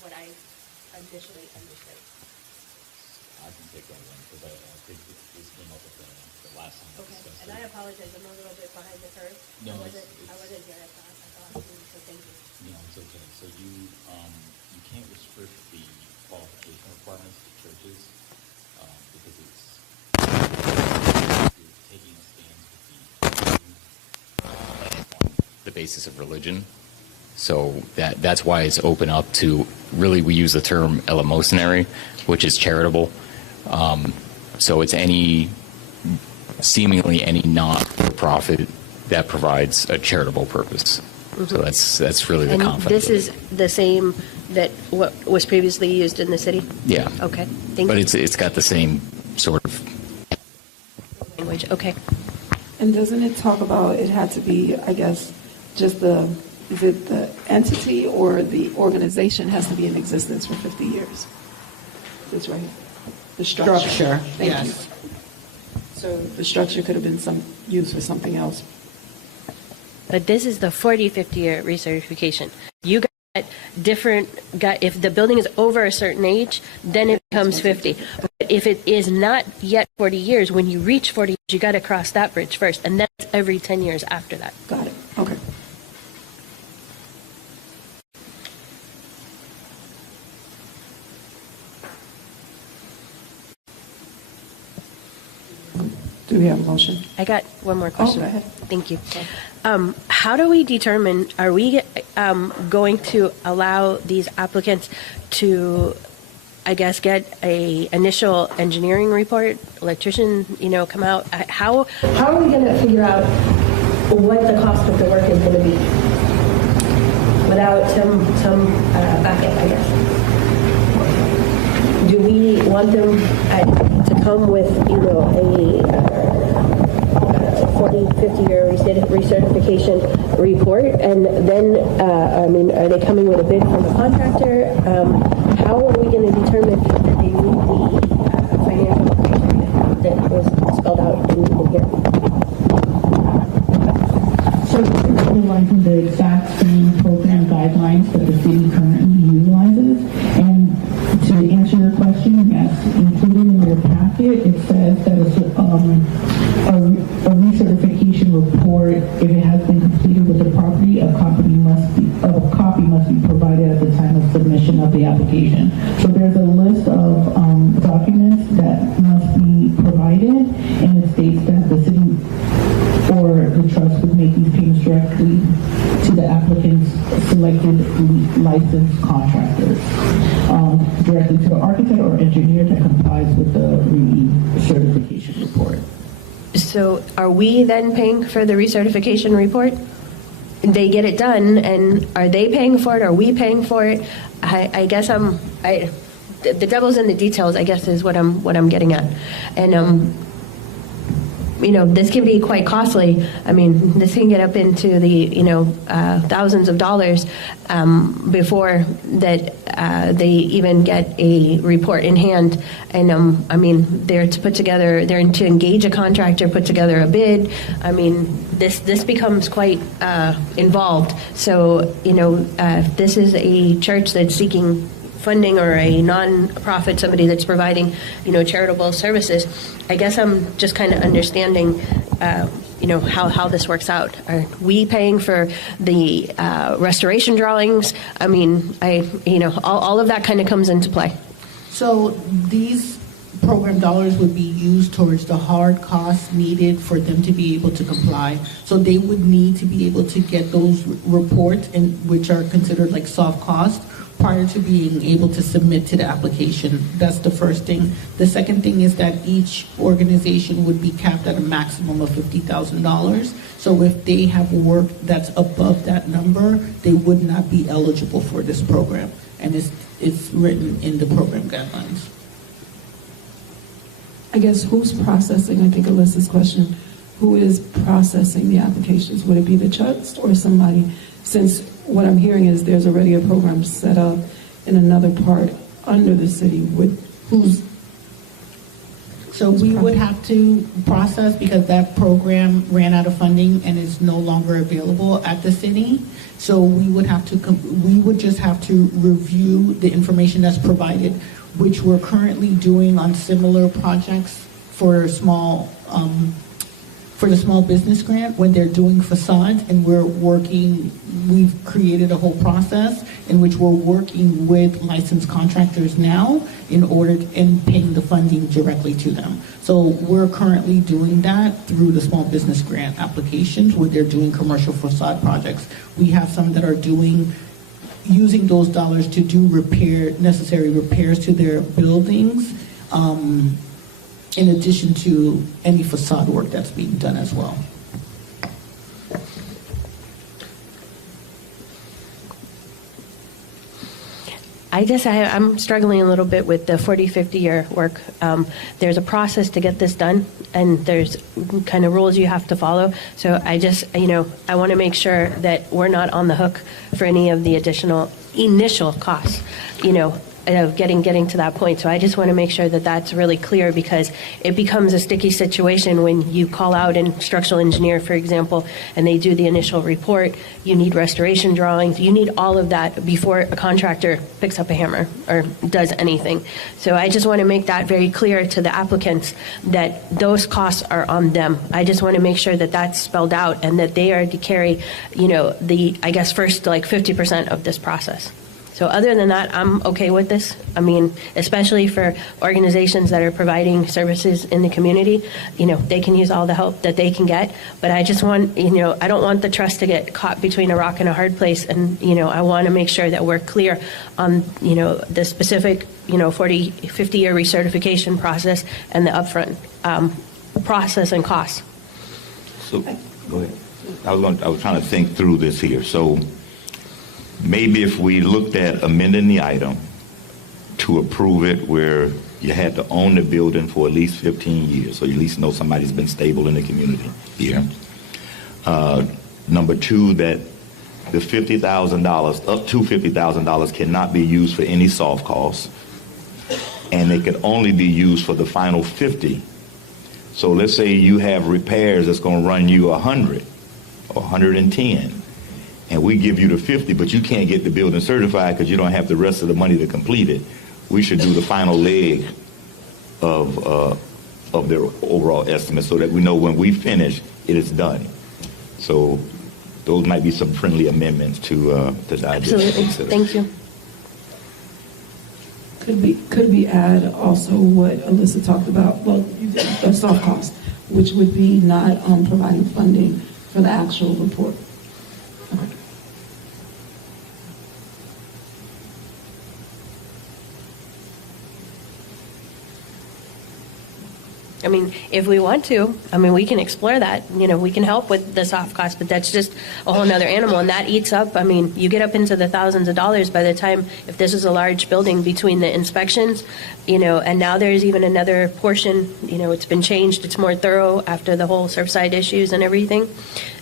what I initially understood. I can take that one because I think this came up at the last time we discussed it. And I apologize, I'm a little bit behind the curve. No, I it's- wasn't here, I thought, so thank you. No, it's okay. So you can't restrict the qualification requirements to churches because you're taking a stance with the basis of religion. So that's why it's open up to, really we use the term eleemosynary, which is charitable. So it's seemingly any not-for-profit that provides a charitable purpose. So that's really the And conflict. this is the same that what was previously used in the city? Yeah. Okay, thank But you. it's got the same sort of. Language, okay. And doesn't it talk about it had to be, I guess, just is it the entity or the organization has to be in existence for 50 years? This right here. The structure. Structure, Thank yes. you. So the structure could have been used for something else. But this is the 40, 50-year recertification. You got if the building is over a certain age, then it becomes 50. But if it is not yet 40 years, when you reach 40 years, you got to cross that bridge first. And that's every 10 years after that. Got it. Okay. Do we have a motion? I got one more question. go ahead. Thank you. How do we determine, are we going to allow these applicants to, I guess, get a initial engineering report, electrician, come out? How are we going to figure out what the cost of the work is going to be without some backup, I guess? Do we want them to come with, a 40, 50-year recertification report, and then, are they coming with a bid from a contractor? How are we going to determine that they meet the financial criteria that was spelled out in here? So utilizing the exact same program guidelines that the city currently utilizes. And to answer your question, yes, included in your packet, it says that a recertification report, if it has been completed with the property, a copy must be provided at the time of submission of the application. So there's a list of documents that must be provided, and it states that the city or the trust would make these payments directly to the applicant's selected licensed contractors, directly to the architect or engineer that complies with the recertification report. So are we then paying for the recertification report? They get it done, and are they paying for it? Are we paying for it? I guess the devil's in the details, I guess, is what I'm getting at. And this can be quite costly. I mean, this can get up into the thousands of dollars before that they even get a report in hand. And they're to engage a contractor, put together a bid. I mean, this becomes quite involved. So if this is a church that's seeking funding or a non-profit, somebody that's providing, charitable services, I guess I'm just kind of understanding, how this works out. Are we paying for the restoration drawings? I mean, all of that kind of comes into play. So these program dollars would be used towards the hard costs needed for them to be able to comply. So they would need to be able to get those reports, which are considered like soft costs, prior to being able to submit to the application. That's the first thing. The second thing is that each organization would be capped at a maximum of $50,000. So if they have work that's above that number, they would not be eligible for this program. And it's written in the program guidelines. I guess who's processing, I think Alyssa's question, who is processing the applications? Would it be the trust or somebody? Since what I'm hearing is there's already a program set up in another part under the city with So we would have to process because that program ran out of funding and is no longer available at the city. So we would have to, we would just have to review the information that's provided which we're currently doing on similar projects for for the small business grant when they're doing facades, and we've created a whole process in which we're working with licensed contractors now and paying the funding directly to them. So we're currently doing that through the small business grant applications where they're doing commercial facade projects. We have some that are using those dollars to do necessary repairs to their buildings, in addition to any facade work that's being done as well. I'm struggling a little bit with the 40, 50-year work. There's a process to get this done, and there's kind of rules you have to follow. So I want to make sure that we're not on the hook for any of the additional initial costs, of getting to that point. So I just want to make sure that that's really clear, because it becomes a sticky situation when you call out a structural engineer, for example, and they do the initial report. You need restoration drawings. You need all of that before a contractor picks up a hammer or does anything. So I just want to make that very clear to the applicants that those costs are on them. I just want to make sure that that's spelled out and that they are to carry, first 50% of this process. So other than that, I'm okay with this. I mean, especially for organizations that are providing services in the community, they can use all the help that they can get. But I just want, I don't want the trust to get caught between a rock and a hard place. And, I want to make sure that we're clear on, the specific, 40, 50-year recertification process and the upfront process and costs. So, go ahead. I was trying to think through this here. So, maybe if we looked at amending the item to approve it where you had to own the building for at least 15 years, so you at least know somebody's been stable in the community here. Number two, that the $50,000, up to $50,000 cannot be used for any soft costs, and they can only be used for the final 50. So let's say you have repairs that's going to run you 100 or 110. And we give you the 50, but you can't get the building certified because you don't have the rest of the money to complete it. We should do the final leg of their overall estimate so that we know when we finish, it is done. So those might be some friendly amendments to digest. Absolutely. Thank you. Could we add also what Alyssa talked about? Well, the soft cost, which would be not providing funding for the actual report. Okay. I mean, if we want to, we can explore that. We can help with the soft cost, but that's just a whole nother animal, and that eats up. You get up into the thousands of dollars by the time, if this is a large building, between the inspections, and now there's even another portion, it's been changed. It's more thorough after the whole Surfside issues and everything.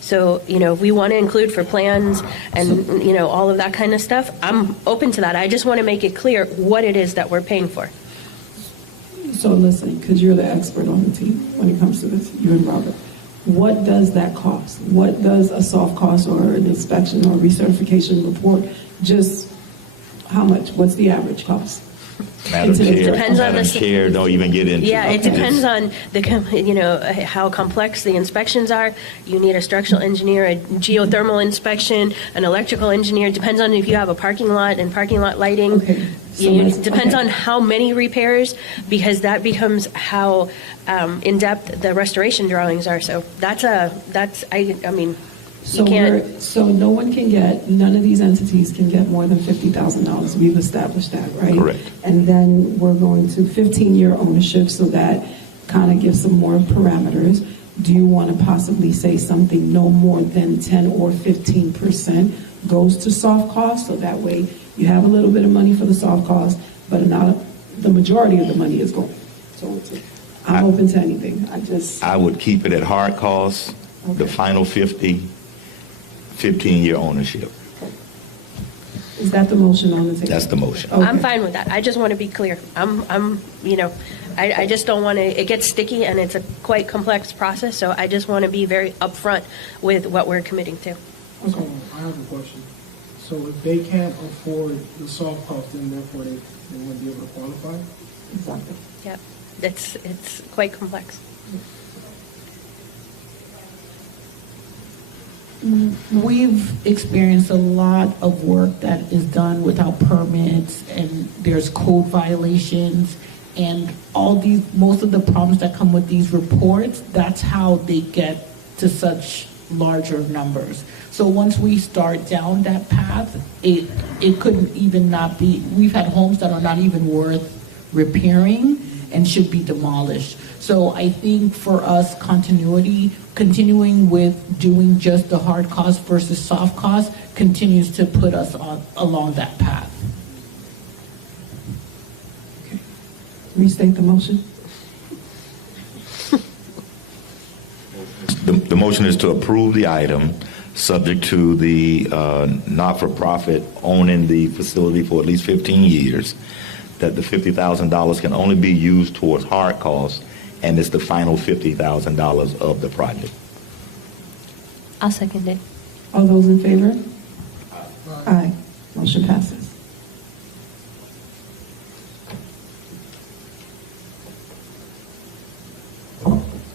So, if we want to include for plans and, all of that kind of stuff, I'm open to that. I just want to make it clear what it is that we're paying for. So listen, because you're the expert on the team when it comes to this, you and Robert. What does that cost? What does a soft cost or an inspection or recertification report, just how much? What's the average cost? Madam Chair, don't even get into Yeah, it depends on how complex the inspections are. You need a structural engineer, a geothermal inspection, an electrical engineer. It depends on if you have a parking lot and parking lot lighting. Okay. It depends on how many repairs, because that becomes how in-depth the restoration drawings are. So So no one can get, none of these entities can get more than $50,000. We've established that, right? Correct. And then we're going to 15-year ownership, so that kind of gives some more parameters. Do you want to possibly say something no more than 10 or 15% goes to soft costs, so that way you have a little bit of money for the soft costs, but not the majority of the money is going. So I'm open to anything. I would keep it at hard costs, okay. The final 15-year ownership. Is that the motion on the table? That's the motion. Okay. I'm fine with that. I just want to be clear. I just don't want to, it gets sticky and it's a quite complex process, so I just want to be very upfront with what we're committing to. So I have a question. So if they can't afford the soft cost, then therefore they wouldn't be able to qualify? Exactly. Yeah, it's quite complex. We've experienced a lot of work that is done without permits, and there's code violations, and most of the problems that come with these reports, that's how they get to such larger numbers. So once we start down that path, it couldn't even not be, we've had homes that are not even worth repairing and should be demolished. So I think for us, continuing with doing just the hard cost versus soft cost continues to put us along that path. Restate the motion. The motion is to approve the item, subject to the not-for-profit owning the facility for at least 15 years, that the $50,000 can only be used towards hard costs, and it's the final $50,000 of the project. I'll second it. All those in favor? Aye. Motion passes.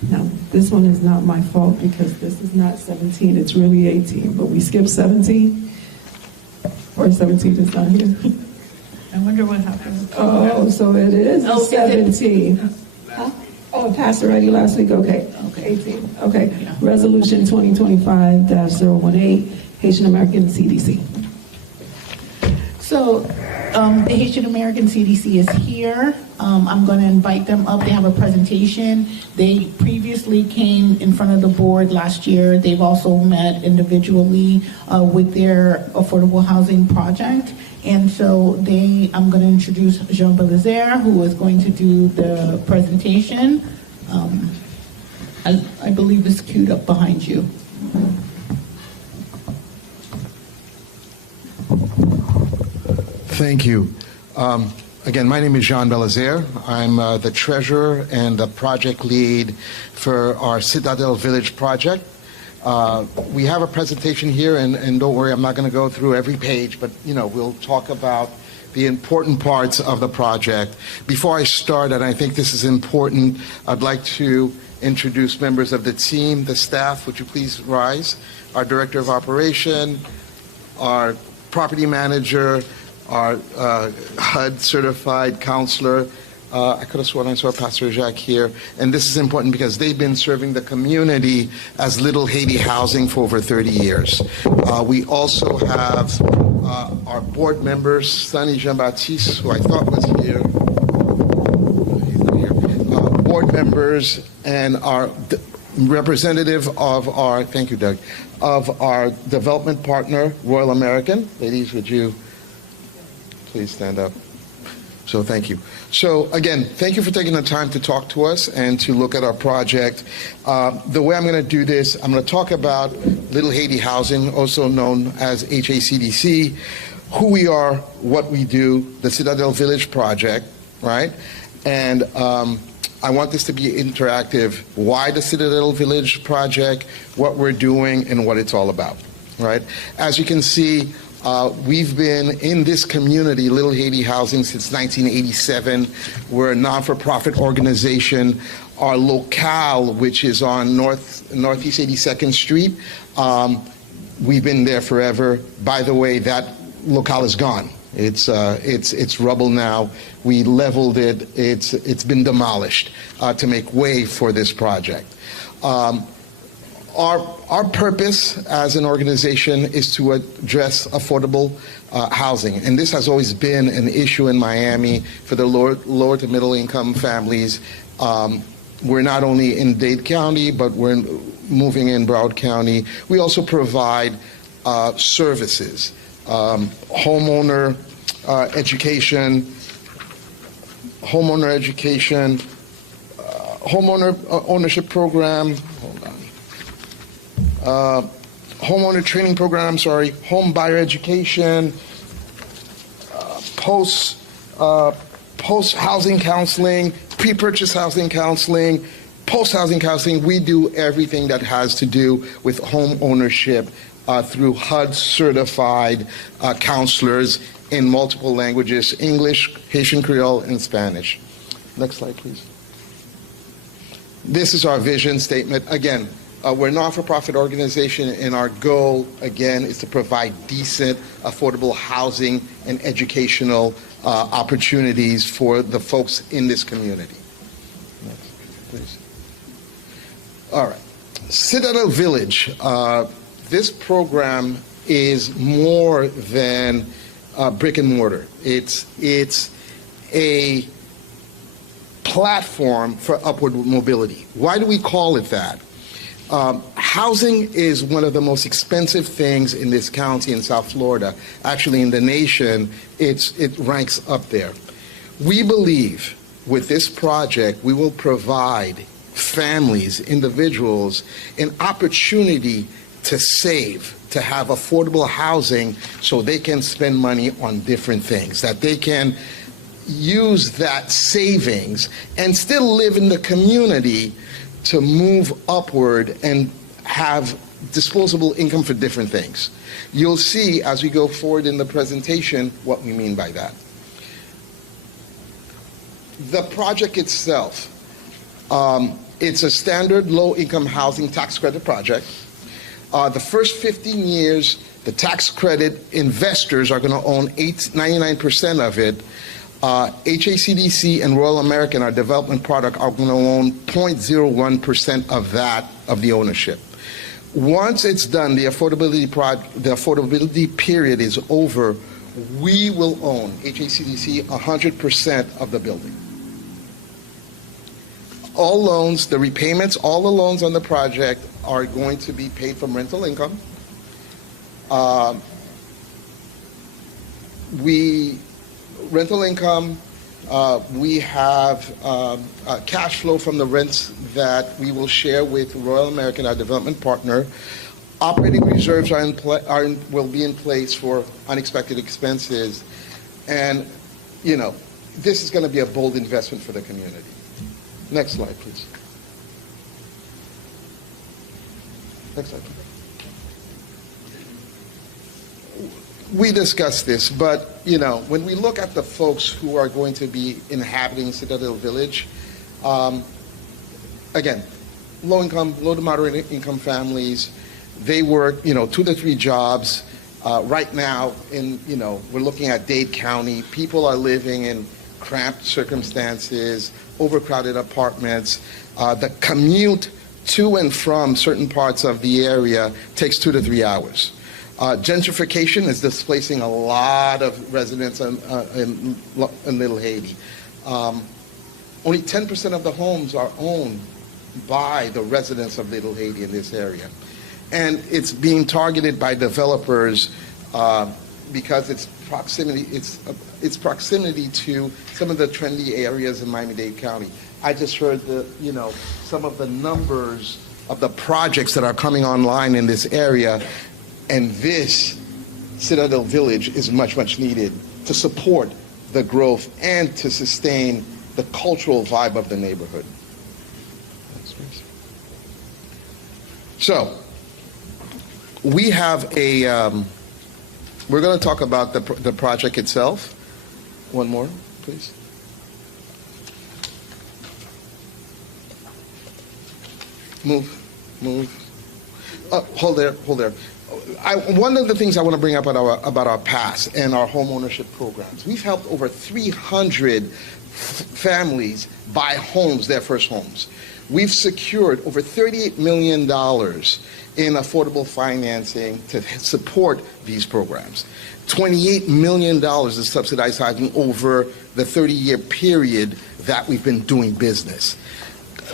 Now, this one is not my fault because this is not 17, it's really 18, but we skipped 17, or 17 is not here. I wonder what happened. Oh, so it is Oh, is it? 17. Huh? Oh, it passed already last week, okay. 18, okay. Yeah. Resolution 2025-018, Haitian American CDC. So the Haitian American CDC is here. I'm going to invite them up. They have a presentation. They previously came in front of the board last year. They've also met individually with their affordable housing project. And so I'm going to introduce Jean Belizaire, who is going to do the presentation. I believe it's queued up behind you. Thank you. Again, my name is Jean Belizaire. I'm the treasurer and the project lead for our Citadel Village project. We have a presentation here, and don't worry, I'm not going to go through every page, but we'll talk about the important parts of the project. Before I start, and I think this is important, I'd like to introduce members of the team, the staff. Would you please rise? Our director of operation, our property manager, our HUD certified counselor. I could have sworn I saw Pastor Jacques here. And this is important because they've been serving the community as Little Haiti Housing for over 30 years. We also have our board members, Sonny Jean-Baptiste, who I thought was here. He's not here. Board members and our representative of our, thank you, Doug, of our development partner, Royal American. Ladies, would you please stand up? So thank you. So again, thank you for taking the time to talk to us and to look at our project. The way I'm going to do this, I'm going to talk about Little Haiti Housing, also known as HACDC, who we are, what we do, the Citadel Village project, right? And I want this to be interactive. Why the Citadel Village project, what we're doing, and what it's all about, right? As you can see, we've been in this community, Little Haiti Housing, since 1987. We're a non-for-profit organization. Our locale, which is on Northeast 82nd Street, we've been there forever. By the way, that locale is gone. It's rubble now. We leveled it. It's been demolished to make way for this project. Our purpose as an organization is to address affordable housing, and this has always been an issue in Miami for the lower to middle income families. We're not only in Dade County, but we're moving in Broward County. We also provide services, homeowner education, homeowner ownership program. Homeowner training program, home buyer education, post-housing counseling, pre-purchase housing counseling, post-housing counseling. We do everything that has to do with home ownership through HUD-certified counselors in multiple languages, English, Haitian Creole, and Spanish. Next slide, please. This is our vision statement. Again, we're a not-for-profit organization, and our goal, again, is to provide decent, affordable housing and educational opportunities for the folks in this community. Next, please. All right. Citadel Village. This program is more than brick and mortar. It's a platform for upward mobility. Why do we call it that? Housing is one of the most expensive things in this county in South Florida. Actually, in the nation, it ranks up there. We believe with this project, we will provide families, individuals, an opportunity to save, to have affordable housing so they can spend money on different things, that they can use that savings and still live in the community to move upward and have disposable income for different things. You'll see as we go forward in the presentation what we mean by that. The project itself, it's a standard low-income housing tax credit project. The first 15 years, the tax credit investors are going to own 99% of it. HACDC and Royal American, our development product, are going to own 0.01% of that, of the ownership. Once it's done, the affordability period is over, we will own, HACDC, 100% of the building. All loans, the repayments, all the loans on the project are going to be paid from rental income. Rental income, we have cash flow from the rents that we will share with Royal American, our development partner. Operating reserves will be in place for unexpected expenses. And, you know, this is going to be a bold investment for the community. Next slide, please. Next slide, please. We discussed this, but, you know, when we look at the folks who are going to be inhabiting Citadel Village, again, low to moderate income families, they work, 2 to 3 jobs. Right now, we're looking at Dade County. People are living in cramped circumstances, overcrowded apartments. The commute to and from certain parts of the area takes 2 to 3 hours. Gentrification is displacing a lot of residents in Little Haiti. Only 10% of the homes are owned by the residents of Little Haiti in this area. And it's being targeted by developers because its proximity to some of the trendy areas in Miami-Dade County. I just heard some of the numbers of the projects that are coming online in this area, and this Citadel Village is much, much needed to support the growth and to sustain the cultural vibe of the neighborhood. So, we have we're going to talk about the project itself. One more, please. Move. Hold there. One of the things I want to bring up about our past and our home ownership programs, we've helped over 300 families buy homes, their first homes. We've secured over $38 million in affordable financing to support these programs. $28 million is subsidized housing over the 30-year period that we've been doing business.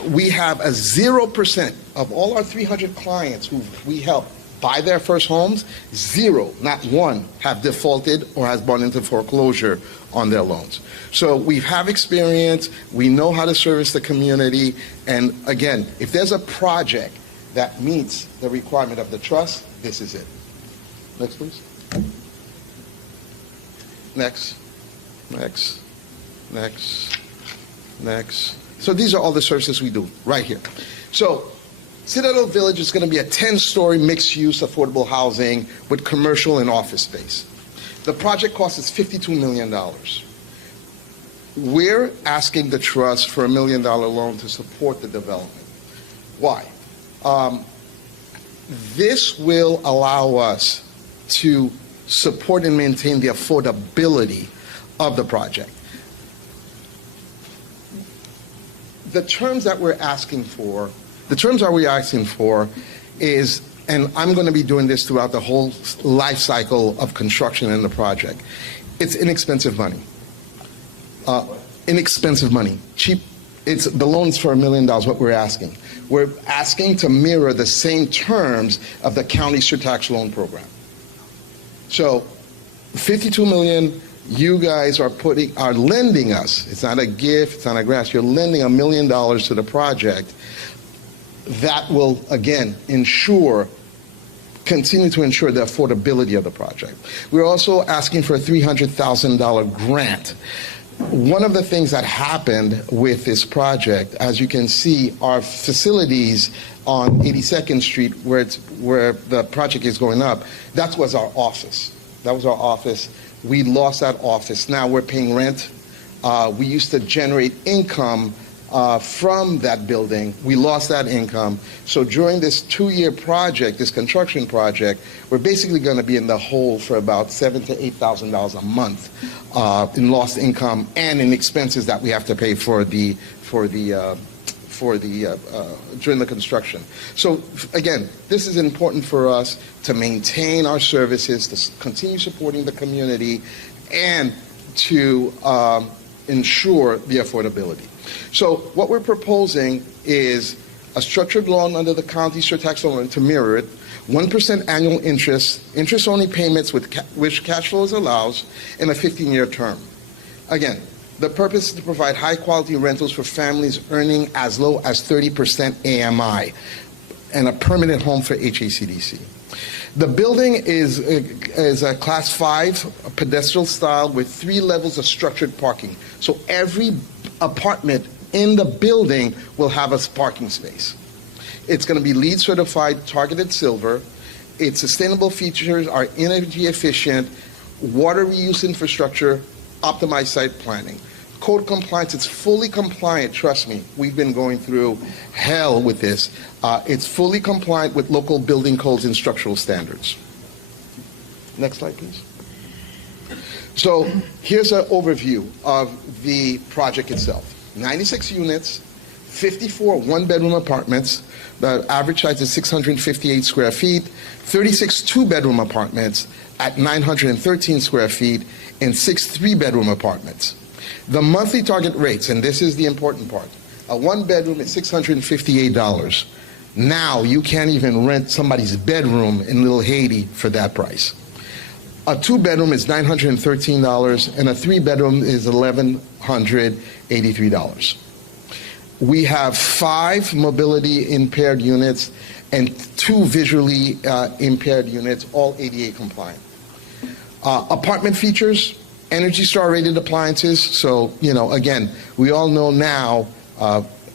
We have a 0% of all our 300 clients who we help buy their first homes, 0, not one, have defaulted or has gone into foreclosure on their loans. So we have experience, we know how to service the community, and again, if there's a project that meets the requirement of the trust, this is it. Next, please. Next. So these are all the services we do right here. So Citadel Village is going to be a 10-story mixed-use affordable housing with commercial and office space. The project cost is $52 million. We're asking the trust for $1 million loan to support the development. Why? This will allow us to support and maintain the affordability of the project. The terms that we're asking for is, and I'm going to be doing this throughout the whole life cycle of construction in the project, it's inexpensive money. Inexpensive money, cheap. It's the loans for $1 million. What we're asking. We're asking to mirror the same terms of the county surtax loan program. So, $52 million. You guys are lending us. It's not a gift. It's not a grant. You're lending $1 million to the project. That will again continue to ensure the affordability of the project. We're also asking for a $300,000 grant. One of the things that happened with this project, as you can see, our facilities on 82nd Street, where the project is going up, that was our office. That was our office. We lost that office. Now we're paying rent. We used to generate income from that building. We lost that income. So during this 2-year project, this construction project, we're basically going to be in the hole for about $7,000 to $8,000 a month in lost income and in expenses that we have to pay during the construction. So again, this is important for us to maintain our services, to continue supporting the community, and to ensure the affordability. So what we're proposing is a structured loan under the county surtax loan to mirror it, 1% annual interest-only payments with which cash flows allows, and a 15-year term. Again, the purpose is to provide high-quality rentals for families earning as low as 30% AMI and a permanent home for HACDC. The building is a Class 5 pedestrian style with 3 levels of structured parking. So every apartment in the building will have a parking space. It's going to be LEED certified, targeted silver. Its sustainable features are energy efficient, water reuse infrastructure, optimized site planning. Code compliance, it's fully compliant, trust me. We've been going through hell with this. It's fully compliant with local building codes and structural standards. Next slide, please. So here's an overview of the project itself. 96 units, 54 one-bedroom apartments. The average size is 658 square feet, 36 two-bedroom apartments at 913 square feet, and 6 three-bedroom apartments. The monthly target rates, and this is the important part, a one-bedroom is $658. Now you can't even rent somebody's bedroom in Little Haiti for that price. A two-bedroom is $913, and a three-bedroom is $1,183. We have 5 mobility impaired units and 2 visually impaired units, all ADA compliant. Apartment features, Energy Star rated appliances. So, again, we all know now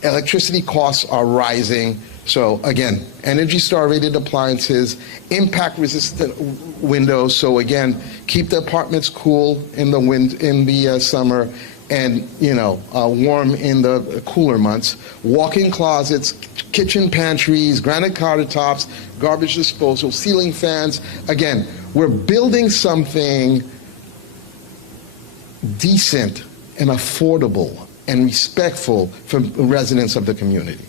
electricity costs are rising. So again, Energy Star rated appliances, impact resistant windows. So again, keep the apartments cool in the summer, and warm in the cooler months. Walk-in closets, kitchen pantries, granite countertops, garbage disposal, ceiling fans. Again, we're building something decent and affordable and respectful for residents of the community.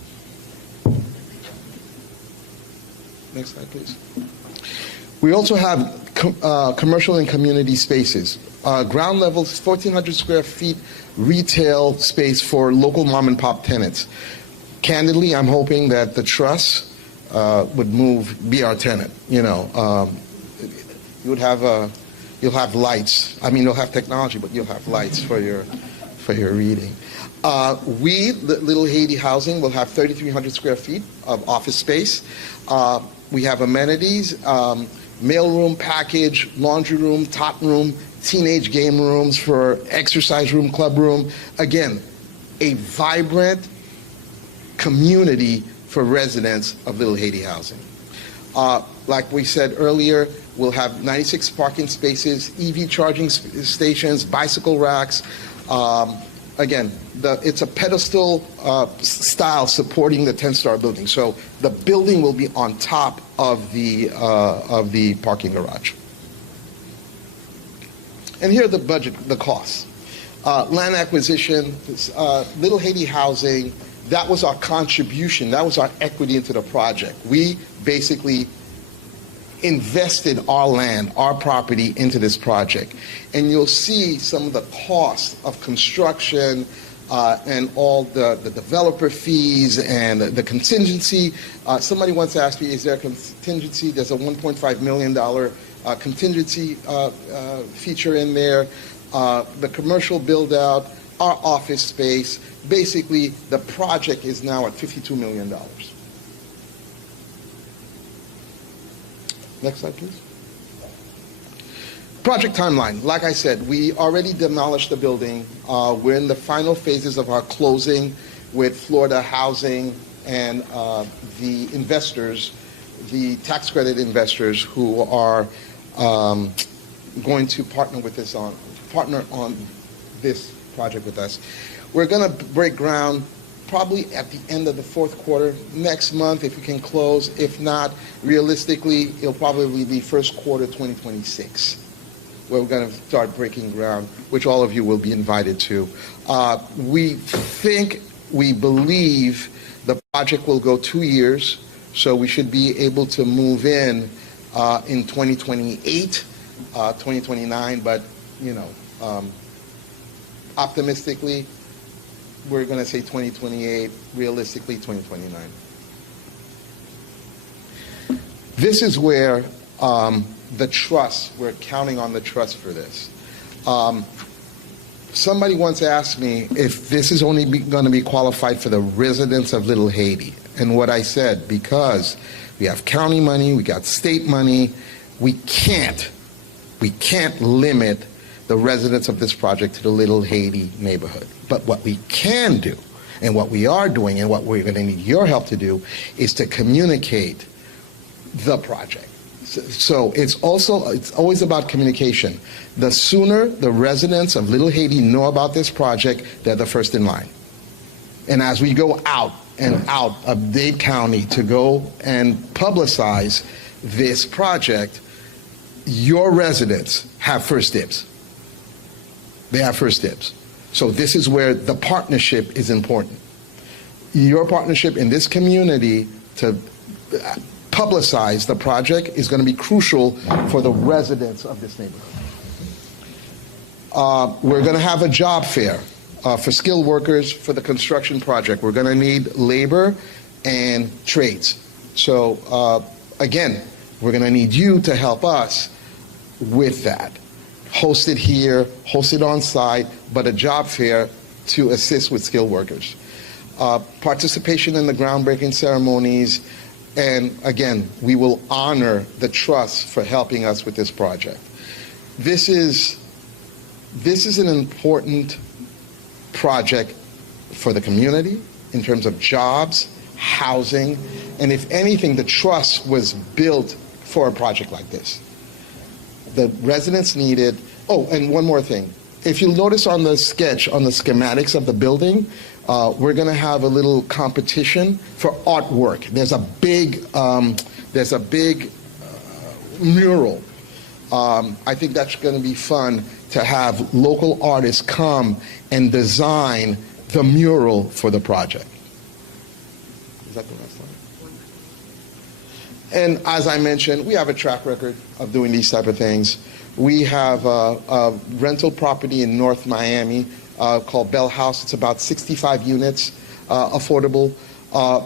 Next slide, please. We also have commercial and community spaces. Ground level, 1,400 square feet retail space for local mom and pop tenants. Candidly, I'm hoping that the trust would be our tenant. You'll have lights. I mean, you'll have technology, but you'll have lights for your reading. Little Haiti Housing, will have 3,300 square feet of office space. We have amenities, mailroom package, laundry room, top room, teenage game rooms for exercise room, club room. Again, a vibrant community for for residents of Little Haiti housing. Like we said earlier, we'll have 96 parking spaces, EV charging stations, bicycle racks. Again, it's a pedestal style supporting the 10-star building. So the building will be on top of the parking garage. And here are the budget, the costs. Land acquisition, Little Haiti housing, that was our contribution, that was our equity into the project. We basically invested our land, our property into this project. And you'll see some of the costs of construction and all the developer fees and the contingency. Somebody once asked me, is there a contingency? There's a $1.5 million contingency feature in there. The commercial build out, our office space, basically the project is now at $52 million. Next slide, please. Project timeline. Like I said, we already demolished the building. We're in the final phases of our closing with Florida Housing and the investors, the tax credit investors who are going to partner on this project with us. We're going to break ground probably at the end of the fourth quarter next month if we can close. If not, realistically, it'll probably be first quarter 2026 where we're going to start breaking ground, which all of you will be invited to. We believe the project will go 2 years, so we should be able to move in 2028, 2029, but optimistically, we're going to say 2028, realistically 2029. This is where the trust, we're counting on the trust for this. Somebody once asked me if this is only going to be qualified for the residents of Little Haiti. And what I said, because we have county money, we got state money, we can't limit the residents of this project to the Little Haiti neighborhood. But what we can do, and what we are doing, and what we're going to need your help to do, is to communicate the project. So it's always about communication. The sooner the residents of Little Haiti know about this project, they're the first in line. And as we go out and out of Dade County to go and publicize this project, your residents have first dibs. They have first dibs. So this is where the partnership is important. Your partnership in this community to publicize the project is going to be crucial for the residents of this neighborhood. We're going to have a job fair for skilled workers for the construction project. We're going to need labor and trades. So again, we're going to need you to help us with that. Host it here, host it on site, but a job fair to assist with skilled workers. Participation in the groundbreaking ceremonies, and again, we will honor the trust for helping us with this project. This is an important project for the community in terms of jobs, housing, and if anything, the trust was built for a project like this. The residents need it. Oh, and one more thing. If you'll notice on the sketch, on the schematics of the building, we're going to have a little competition for artwork. There's a big mural. I think that's going to be fun to have local artists come and design the mural for the project. Is that the last slide? And as I mentioned, we have a track record of doing these type of things. We have a rental property in North Miami called Bell House. It's about 65 units, affordable.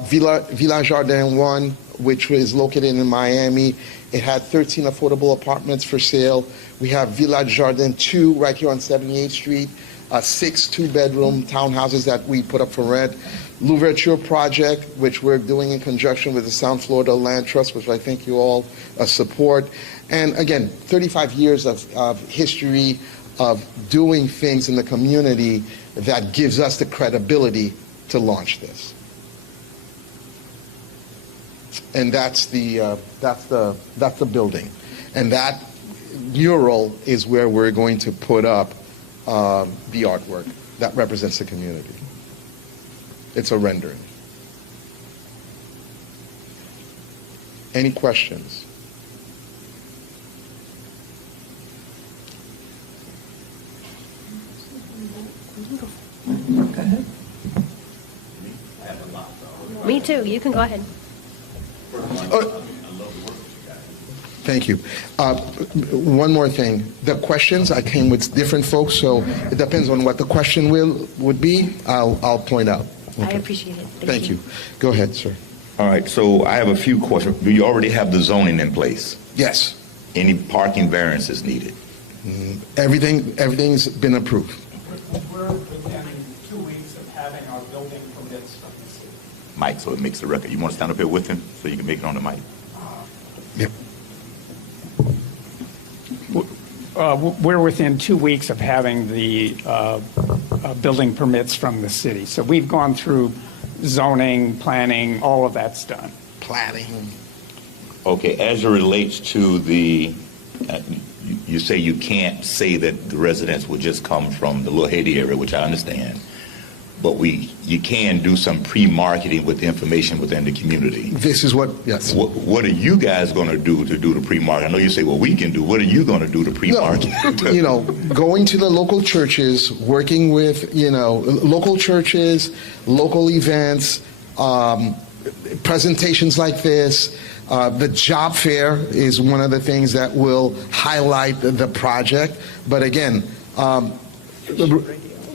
Villa Jardin 1, which is located in Miami, it had 13 affordable apartments for sale. We have Villa Jardin 2 right here on 78th Street, 6 two-bedroom townhouses that we put up for rent. L'Ouverture Project, which we're doing in conjunction with the South Florida Land Trust, which I think you all support. And again, 35 years of history of doing things in the community that gives us the credibility to launch this. and that's the building, and that mural is where we're going to put up the artwork that represents the community. It's a rendering. Any questions? Go ahead. Me too. You can go ahead. Thank you. One more thing. The questions, I came with different folks, so it depends on what the question would be. I'll point out. I Okay. appreciate it. Thank you. Go ahead, sir. All right, so I have a few questions. Do you already have the zoning in place? Yes. Any parking variances needed? Everything's been approved. We're within 2 weeks of having our building permits from the city. Mike, so it makes the record. You want to stand up here with him so you can make it on the mic? Yep. We're within 2 weeks of having the building permits from the city. So we've gone through zoning, planning, all of that's done. Planning. Okay, as it relates to the, you say you can't say that the residents will just come from the Little Haiti area, which I understand, but you can do some pre-marketing with information within the community. This is what, yes. What are you guys going to do the pre-market? I know you say, well, we can do. What are you going to do to pre-market? No, going to the local churches, working with, local churches, local events, presentations like this. The job fair is one of the things that will highlight the project. But again,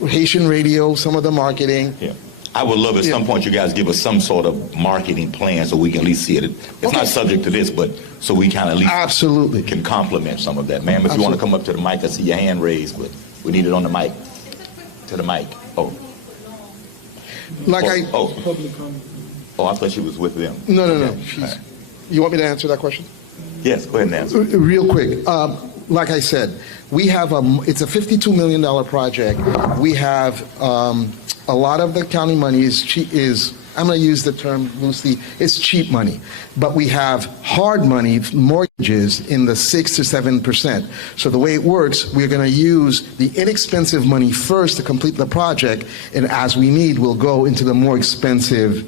Haitian radio, some of the marketing. Yeah. I would love at some point you guys give us some sort of marketing plan so we can at least see it. It's not subject to this, but so we kind of at least absolutely can complement some of that. Ma'am, if you want to come up to the mic, I see your hand raised, but we need it on the mic. To the mic. Oh. I thought she was with them. No. Okay. You want me to answer that question? Yes, go ahead and answer. Real quick. Like I said, we have it's a $52 million project. We have a lot of the county money is I'm going to use the term loosely, it's cheap money. But we have hard money, mortgages in the 6 to 7%. So the way it works, we're going to use the inexpensive money first to complete the project, and as we need, we'll go into the more expensive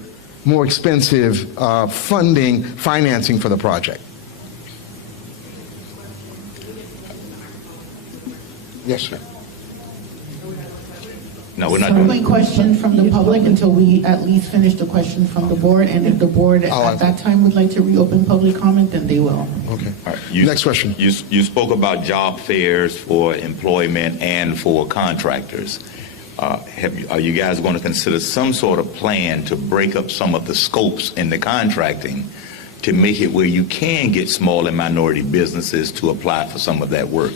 financing for the project. Yes, sir. No, we're not Only doing it. question from the public until we at least finish the question from the board, and if the board at that time would like to reopen public comment, then they will. Okay. All right. Next question. You spoke about job fairs for employment and for contractors. Are you guys going to consider some sort of plan to break up some of the scopes in the contracting to make it where you can get small and minority businesses to apply for some of that work?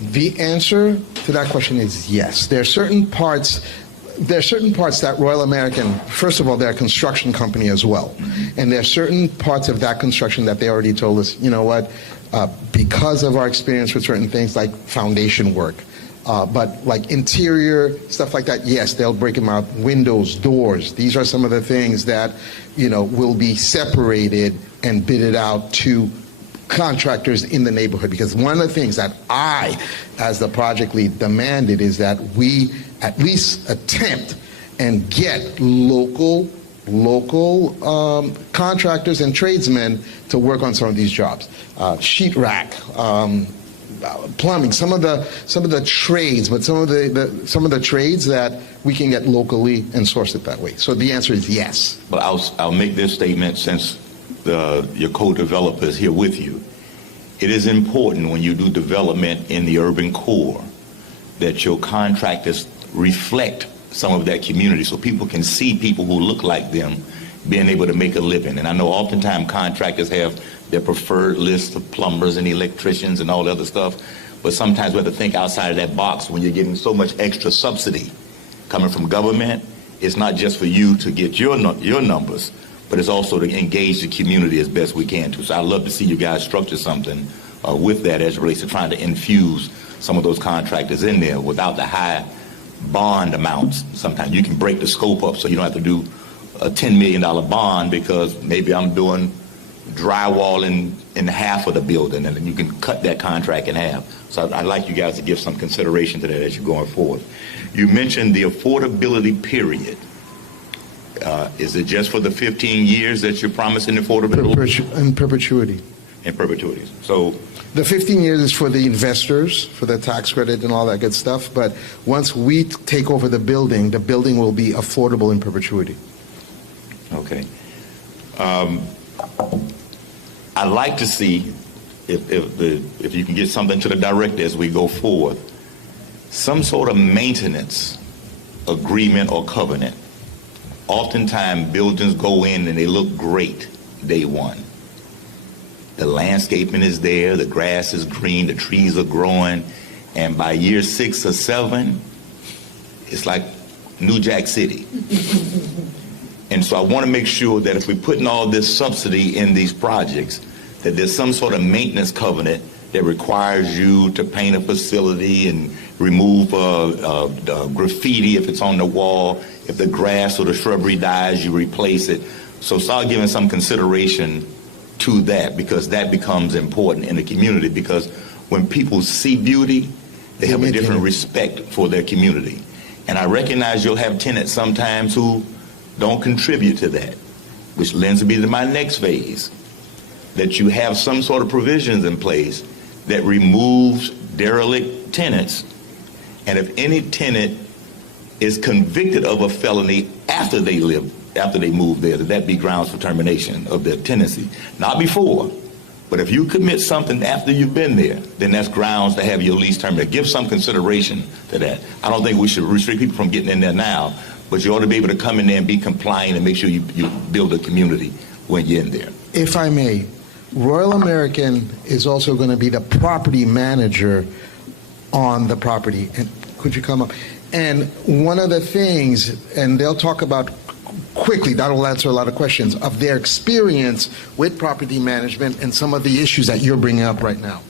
The answer to that question is yes. There are certain parts that Royal American, first of all, they're a construction company as well. And there are certain parts of that construction that they already told us, you know what, because of our experience with certain things like foundation work, but like interior, stuff like that, yes, they'll break them out. Windows, doors, these are some of the things that, will be separated and bidded out to contractors in the neighborhood, because one of the things that I, as the project lead, demanded is that we at least attempt and get local contractors and tradesmen to work on some of these jobs. Sheetrack, plumbing, some of the trades, but some of the trades that we can get locally and source it that way. So the answer is yes. But I'll make this statement since your co-developer is here with you. It is important when you do development in the urban core that your contractors reflect some of that community so people can see people who look like them being able to make a living. And I know oftentimes contractors have their preferred list of plumbers and electricians and all the other stuff, but sometimes we have to think outside of that box when you're getting so much extra subsidy coming from government. It's not just for you to get your numbers, but it's also to engage the community as best we can to. So I'd love to see you guys structure something with that as it relates to trying to infuse some of those contractors in there without the high bond amounts. Sometimes you can break the scope up so you don't have to do a $10 million bond because maybe I'm doing drywall in half of the building, and then you can cut that contract in half. So I'd like you guys to give some consideration to that as you're going forward. You mentioned the affordability period. Is it just for the 15 years that you're promising affordability? In perpetuity. In perpetuity. So the 15 years is for the investors, for the tax credit and all that good stuff. But once we take over the building will be affordable in perpetuity. okay. I'd like to see if you can get something to the director as we go forward, some sort of maintenance agreement or covenant. Oftentimes buildings go in and they look great day one. The landscaping is there, the grass is green, the trees are growing, and by year 6 or 7, it's like New Jack City. And so I want to make sure that if we're putting all this subsidy in these projects, that there's some sort of maintenance covenant that requires you to paint a facility and remove graffiti if it's on the wall. If the grass or the shrubbery dies, you replace it. So start giving some consideration to that, because that becomes important in the community, because when people see beauty, they have a different respect for their community. And I recognize you'll have tenants sometimes who don't contribute to that, which lends me to my next phase, that you have some sort of provisions in place that removes derelict tenants. And if any tenant is convicted of a felony after they move there, that be grounds for termination of their tenancy. Not before, but if you commit something after you've been there, then that's grounds to have your lease terminated. Give some consideration to that. I don't think we should restrict people from getting in there now, but you ought to be able to come in there and be compliant and make sure you build a community when you're in there. If I may, Royal American is also going to be the property manager on the property. And could you come up? And one of the things, and they'll talk about quickly, that'll answer a lot of questions, of their experience with property management and some of the issues that you're bringing up right now.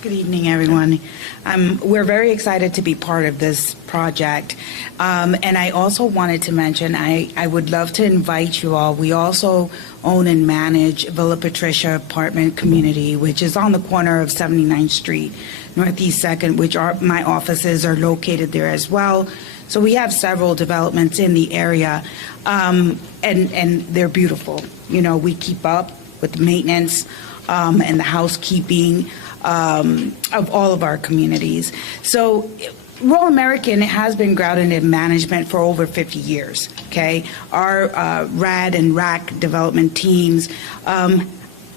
Good evening, everyone. We're very excited to be part of this project. And I also wanted to mention, I would love to invite you all. We also own and manage Villa Patricia apartment community, which is on the corner of 79th Street, Northeast 2nd, which my offices are located there as well. So we have several developments in the area, and they're beautiful. You know, we keep up with the maintenance and the housekeeping of all of our communities. So Royal American has been grounded in management for over 50 years, okay? Our RAD and RAC development teams, a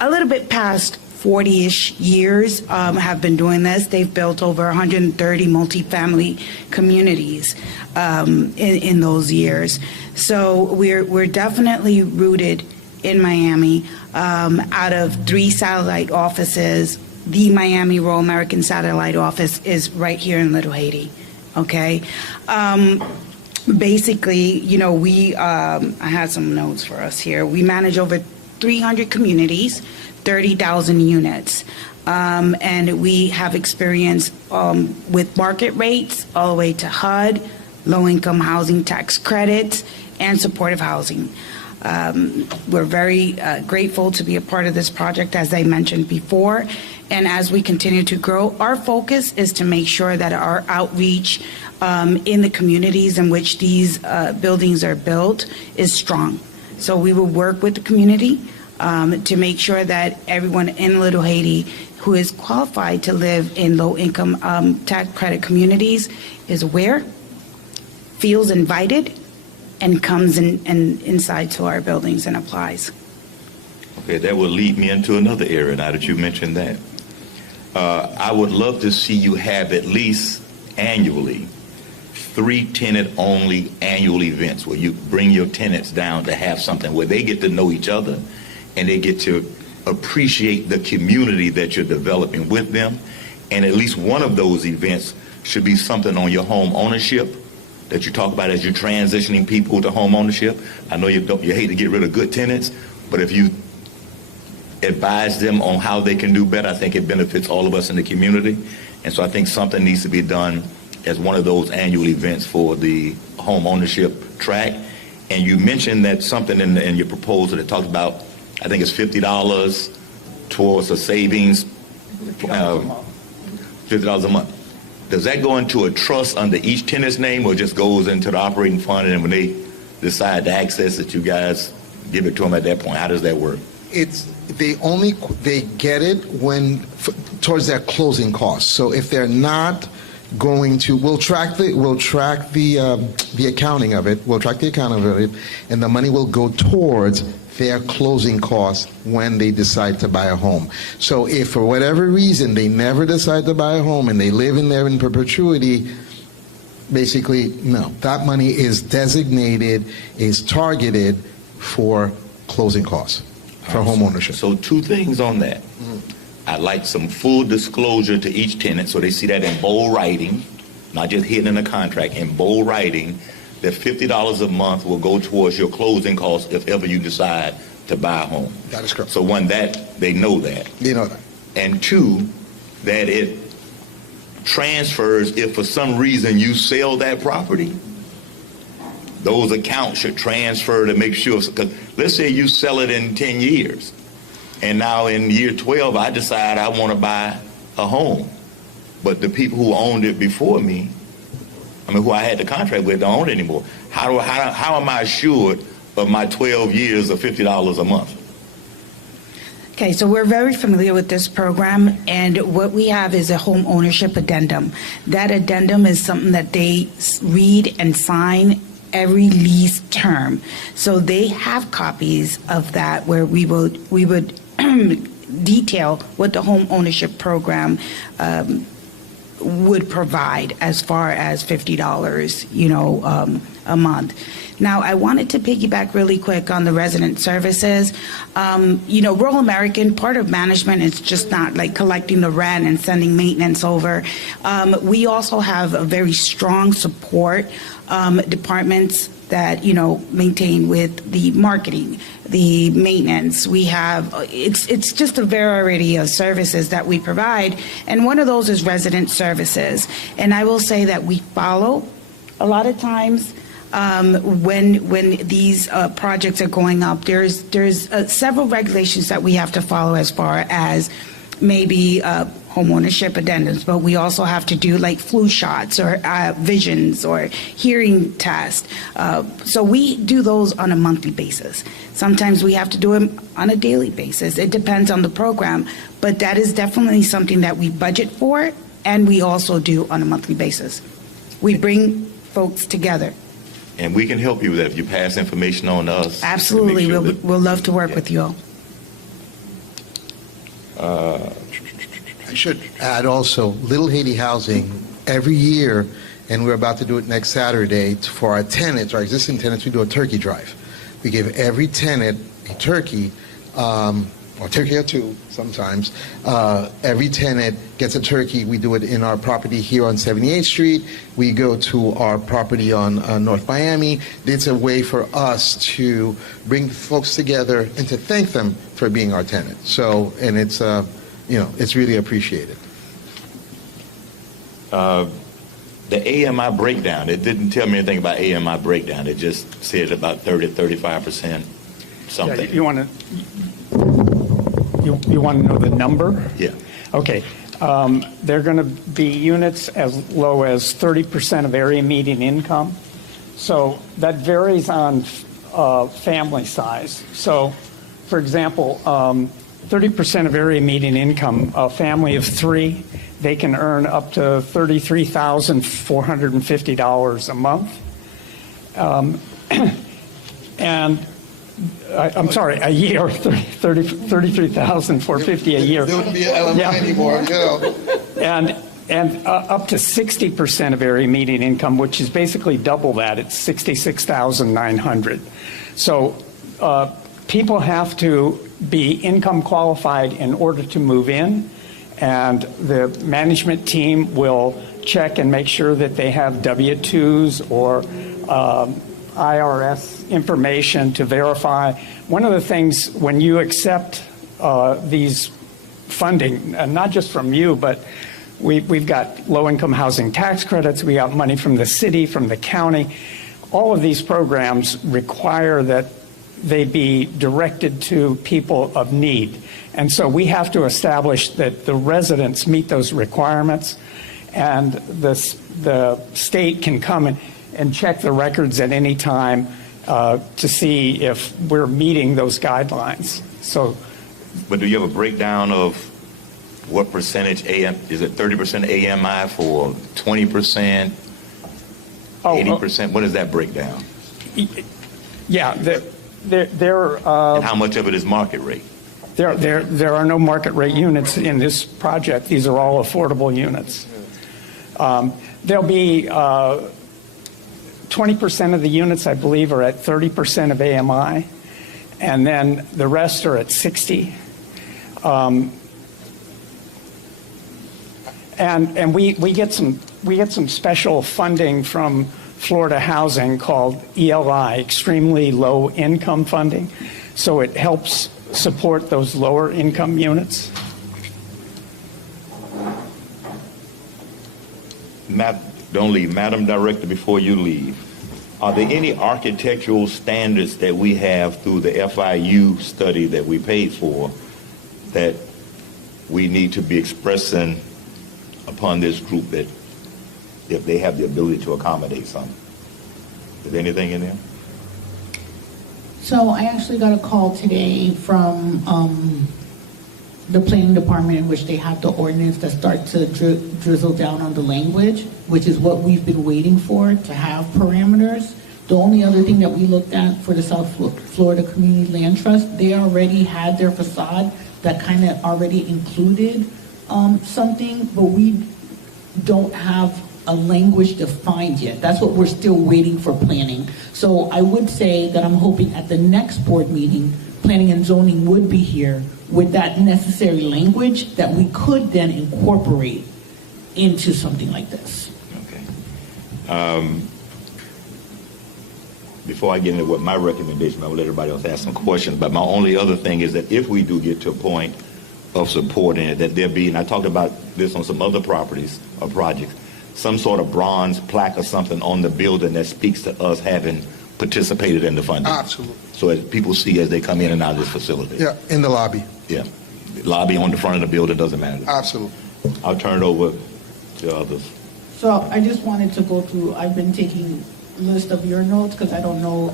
little bit past 40-ish years have been doing this. They've built over 130 multifamily communities in those years. So we're definitely rooted in Miami. Out of 3 satellite offices, the Miami Royal American satellite office is right here in Little Haiti, okay? Basically, you know, I had some notes for us here. We manage over 300 communities, 30,000 units, and we have experience with market rates all the way to HUD, low-income housing tax credits, and supportive housing. We're very grateful to be a part of this project, as I mentioned before. And as we continue to grow, our focus is to make sure that our outreach in the communities in which these buildings are built is strong. So we will work with the community to make sure that everyone in Little Haiti who is qualified to live in low-income tax credit communities is aware, feels invited, and comes inside to our buildings and applies. Okay, that will lead me into another area now that you mentioned that. I would love to see you have at least annually 3 tenant-only annual events where you bring your tenants down to have something where they get to know each other and they get to appreciate the community that you're developing with them. And at least one of those events should be something on your home ownership that you talk about as you're transitioning people to home ownership. I know you hate to get rid of good tenants, but if you advise them on how they can do better, I think it benefits all of us in the community. And so I think something needs to be done as one of those annual events for the home ownership track. and you mentioned that something in your proposal that talks about, I think it's $50 towards a savings, $50 a month. Does that go into a trust under each tenant's name, or just goes into the operating fund, and when they decide to access it, you guys give it to them at that point? How does that work? They get it towards their closing costs. So if they're not going to, we'll track the accounting of it. We'll track the accounting of it, and the money will go towards their closing costs when they decide to buy a home. So if for whatever reason they never decide to buy a home and they live in there in perpetuity, basically, no. That money is designated, is targeted for closing costs, for home ownership. So two things on that. I'd like some full disclosure to each tenant so they see that in bold writing, not just hidden in a contract, in bold writing, that $50 a month will go towards your closing costs if ever you decide to buy a home. That is correct. So one, that they know that. They know that. And two, that it transfers if for some reason you sell that property. Those accounts should transfer to make sure, because let's say you sell it in 10 years, and now in year 12 I decide I want to buy a home, but the people who owned it before me, who I had the contract with, don't own it anymore. How am I assured of my 12 years of $50 a month? Okay, so we're very familiar with this program, and what we have is a home ownership addendum. That addendum is something that they read and sign every lease term. So they have copies of that where we would detail what the home ownership program would provide as far as $50, a month. Now, I wanted to piggyback really quick on the resident services. Rural American, part of management is just not like collecting the rent and sending maintenance over. We also have a very strong support departments that, maintain with the marketing, the maintenance. We have, it's just a variety of services that we provide, and one of those is resident services. And I will say that we follow a lot of times when these projects are going up, there's several regulations that we have to follow as far as maybe home ownership addendums, but we also have to do like flu shots or visions or hearing tests. So we do those on a monthly basis. Sometimes we have to do them on a daily basis. It depends on the program, but that is definitely something that we budget for, and we also do on a monthly basis. We bring folks together. And we can help you with that if you pass information on to us. Absolutely. We'll love to work with you all. I should add also, Little Haiti Housing, every year, and we're about to do it next Saturday, for our tenants, our existing tenants, we do a turkey drive. We give every tenant a turkey, or turkey or two sometimes. Every tenant gets a turkey. We do it in our property here on 78th Street. We go to our property on North Miami. It's a way for us to bring folks together and to thank them for being our tenant. So, and it's, it's really appreciated. The AMI breakdown, it didn't tell me anything about AMI breakdown. It just said about 35% something. Yeah, you want to know the number? Yeah. Okay. They're going to be units as low as 30% of area median income. So that varies on family size. So, for example, 30% of area median income, a family of 3, they can earn up to $33,450 a month. And I'm sorry, a year, $33,450 a year. There wouldn't be an LMI anymore, And up to 60% of area median income, which is basically double that. It's $66,900. So people have to be income qualified in order to move in, and the management team will check and make sure that they have W-2s or IRS information to verify. One of the things when you accept these funding, not just from you, but we've got low-income housing tax credits, we got money from the city, from the county. all of these programs require that they be directed to people of need. And so we have to establish that the residents meet those requirements, and the state can come and check the records at any time to see if we're meeting those guidelines. So, But do you have a breakdown of what percentage is it 30% AMI for 20%, 80%? What is that breakdown? Yeah, and how much of it is market rate? There are no market rate units in this project. These are all affordable units. There'll be 20% of the units, I believe, are at 30% of AMI, and then the rest are at 60. And we get some special funding from Florida Housing called ELI, Extremely Low Income Funding. So it helps support those lower income units. Don't leave. Madam Director, before you leave, are there any architectural standards that we have through the FIU study that we paid for that we need to be expressing upon this group that if they have the ability to accommodate something? Is there anything in there? So I actually got a call today from the planning department, in which they have the ordinance that start to drizzle down on the language, which is what we've been waiting for, to have parameters. The only other thing that we looked at for the South Florida Community Land Trust, they already had their facade that kind of already included something, but we don't have a language defined yet. That's what we're still waiting for planning. So I would say that I'm hoping at the next board meeting, planning and zoning would be here with that necessary language that we could then incorporate into something like this. Okay. Before I get into what my recommendation, I will let everybody else ask some questions, but my only other thing is that if we do get to a point of supporting it, that there be, and I talked about this on some other properties or projects, some sort of bronze plaque or something on the building that speaks to us having participated in the funding. Absolutely. So as people see as they come in and out of this facility. Yeah, in the lobby. Yeah. Lobby on the front of the building, doesn't matter. Absolutely. I'll turn it over to others. So I just wanted to go through, I've been taking a list of your notes because I don't know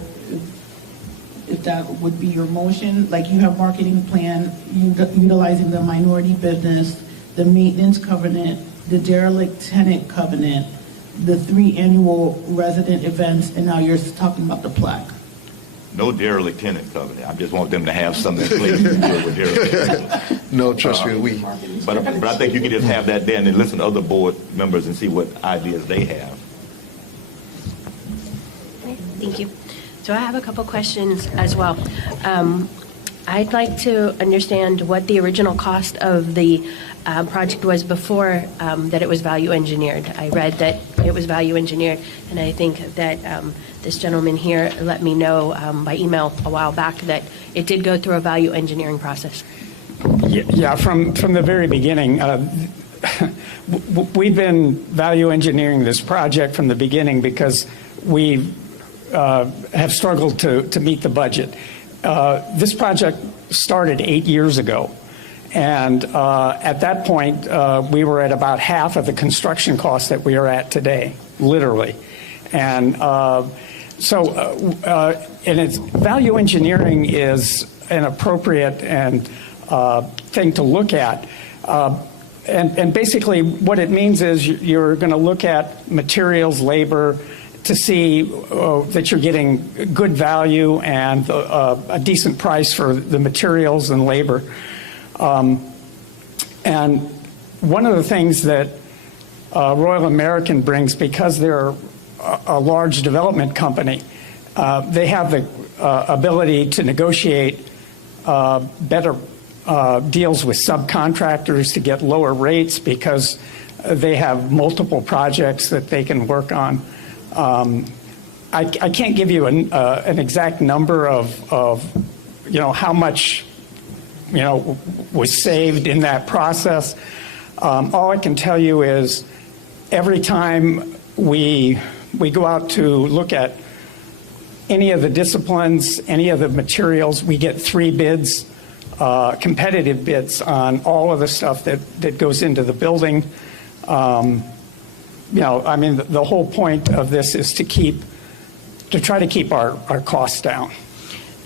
if that would be your motion. Like, you have marketing plan, utilizing the minority business, the maintenance covenant, the derelict tenant covenant, the 3 annual resident events, and now you're talking about the plaque. No derelict tenant covenant. I just want them to have something in place to deal with derelict tenants. No, trust me, But I think you can just have that there and then listen to other board members and see what ideas they have. Okay, thank you. So I have a couple questions as well. I'd like to understand what the original cost of the project was before that it was value engineered. I read that it was value engineered, and I think that this gentleman here let me know by email a while back that it did go through a value engineering process. Yeah, from the very beginning, we've been value engineering this project from the beginning because we have struggled to meet the budget. This project started 8 years ago, and at that point, we were at about half of the construction costs that we are at today, literally. And and it's value engineering is an appropriate thing to look at. And basically what it means is you're going to look at materials, labor, to see that you're getting good value and a decent price for the materials and labor. And one of the things that Royal American brings, because they're a large development company, they have the ability to negotiate better deals with subcontractors to get lower rates because they have multiple projects that they can work on. I can't give you an exact number of how much was saved in that process. All I can tell you is every time we go out to look at any of the disciplines, any of the materials. We get 3 bids, competitive bids on all of the stuff that goes into the building. I mean, the whole point of this is to try to keep our costs down.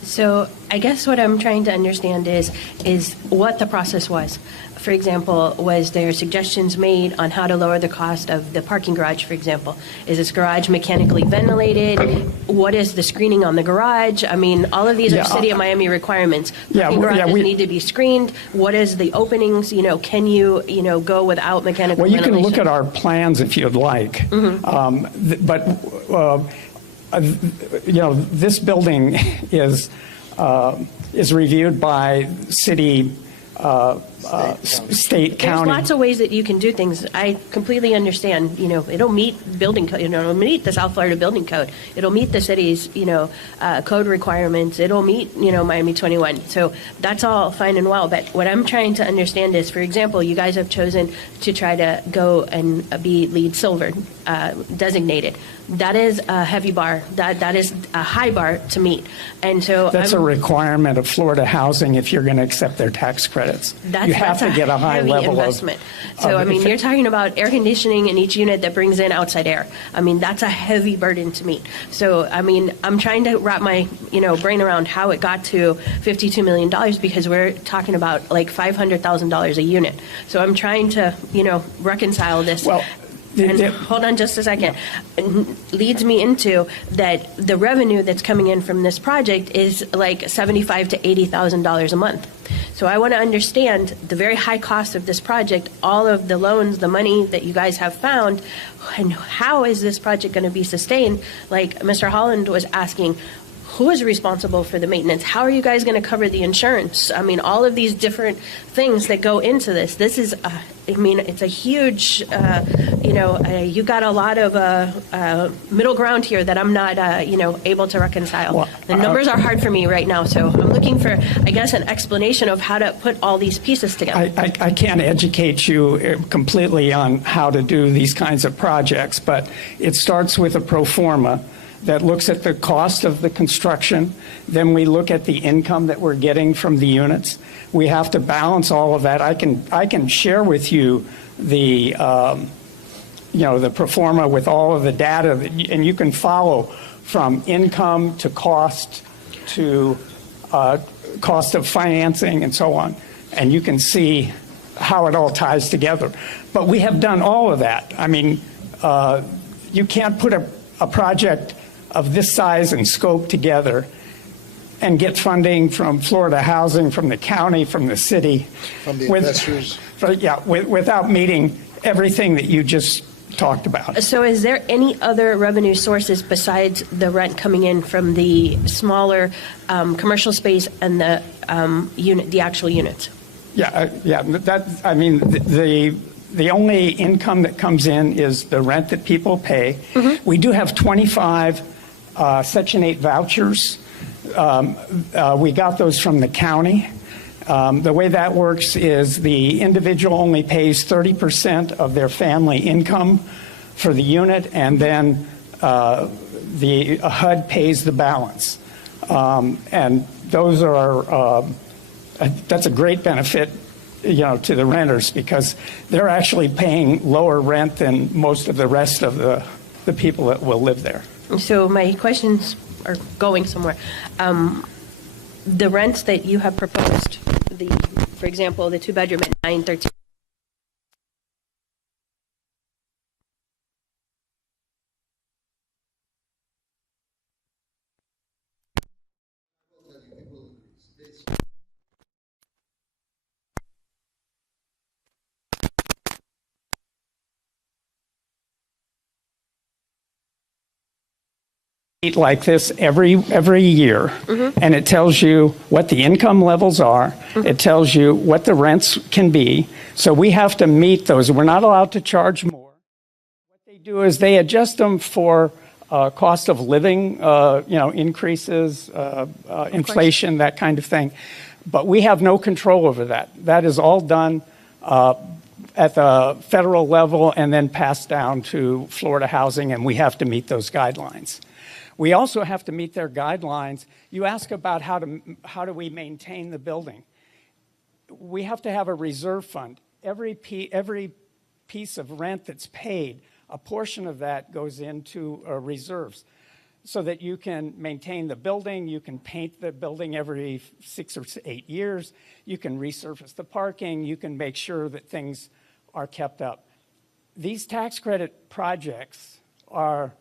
So I guess what I'm trying to understand is what the process was. For example, was there suggestions made on how to lower the cost of the parking garage, for example? Is this garage mechanically ventilated? What is the screening on the garage? I mean, all of these are City of Miami requirements. Parking garages need to be screened. What is the openings? Can you, go without mechanical ventilation? Well, you can look at our plans if you'd like. Mm-hmm. This building is reviewed by city, state, county. There's lots of ways that you can do things. I completely understand. It'll meet building code. It'll meet the South Florida building code. It'll meet the city's, code requirements. It'll meet, Miami 21. So that's all fine and well. But what I'm trying to understand is, for example, you guys have chosen to try to go and be LEED Silver designated. That is a heavy bar. That is a high bar to meet. And so that's a requirement of Florida Housing if you're going to accept their tax credits. You have to get a high level investment. So I mean, you're talking about air conditioning in each unit that brings in outside air. I mean, that's a heavy burden to meet. So I mean, I'm trying to wrap my brain around how it got to $52 million because we're talking about like $500,000 a unit. So I'm trying to reconcile this. Well, hold on just a second. Leads me into that the revenue that's coming in from this project is like $75,000 to $80,000 a month. So I want to understand the very high cost of this project, all of the loans, the money that you guys have found, and how is this project going to be sustained? Like Mr. Holland was asking, who is responsible for the maintenance? How are you guys going to cover the insurance? I mean, all of these different things that go into this. This is, it's a huge, you got a lot of middle ground here that I'm not, able to reconcile. Well, the numbers are hard for me right now, so I'm looking for, I guess, an explanation of how to put all these pieces together. I can't educate you completely on how to do these kinds of projects, but it starts with a pro forma that looks at the cost of the construction. Then we look at the income that we're getting from the units. We have to balance all of that. I can share with you the the pro forma with all of the data, and you can follow from income to cost to cost of financing and so on, and you can see how it all ties together. But we have done all of that. I mean, you can't put a project of this size and scope together and get funding from Florida Housing, from the county, from the city. From the investors. Without meeting everything that you just talked about. So is there any other revenue sources besides the rent coming in from the smaller commercial space and the the actual units? The only income that comes in is the rent that people pay. Mm-hmm. We do have 25 Section 8 vouchers. We got those from the county. The way that works is the individual only pays 30% of their family income for the unit, and then the HUD pays the balance. And those are that's a great benefit to the renters because they're actually paying lower rent than most of the rest of the people that will live there. So my questions are going somewhere. The rents that you have proposed, for example, the 2-bedroom at $913. Like this every year, mm-hmm. and it tells you what the income levels are. Mm-hmm. It tells you what the rents can be. So we have to meet those. We're not allowed to charge more. What they do is they adjust them for cost of living, increases, inflation, that kind of thing. But we have no control over that. That is all done at the federal level and then passed down to Florida Housing, and we have to meet those guidelines. We also have to meet their guidelines. You ask about how do we maintain the building. We have to have a reserve fund. Every piece of rent that's paid, a portion of that goes into reserves so that you can maintain the building, you can paint the building every 6 or 8 years, you can resurface the parking, you can make sure that things are kept up. These tax credit projects are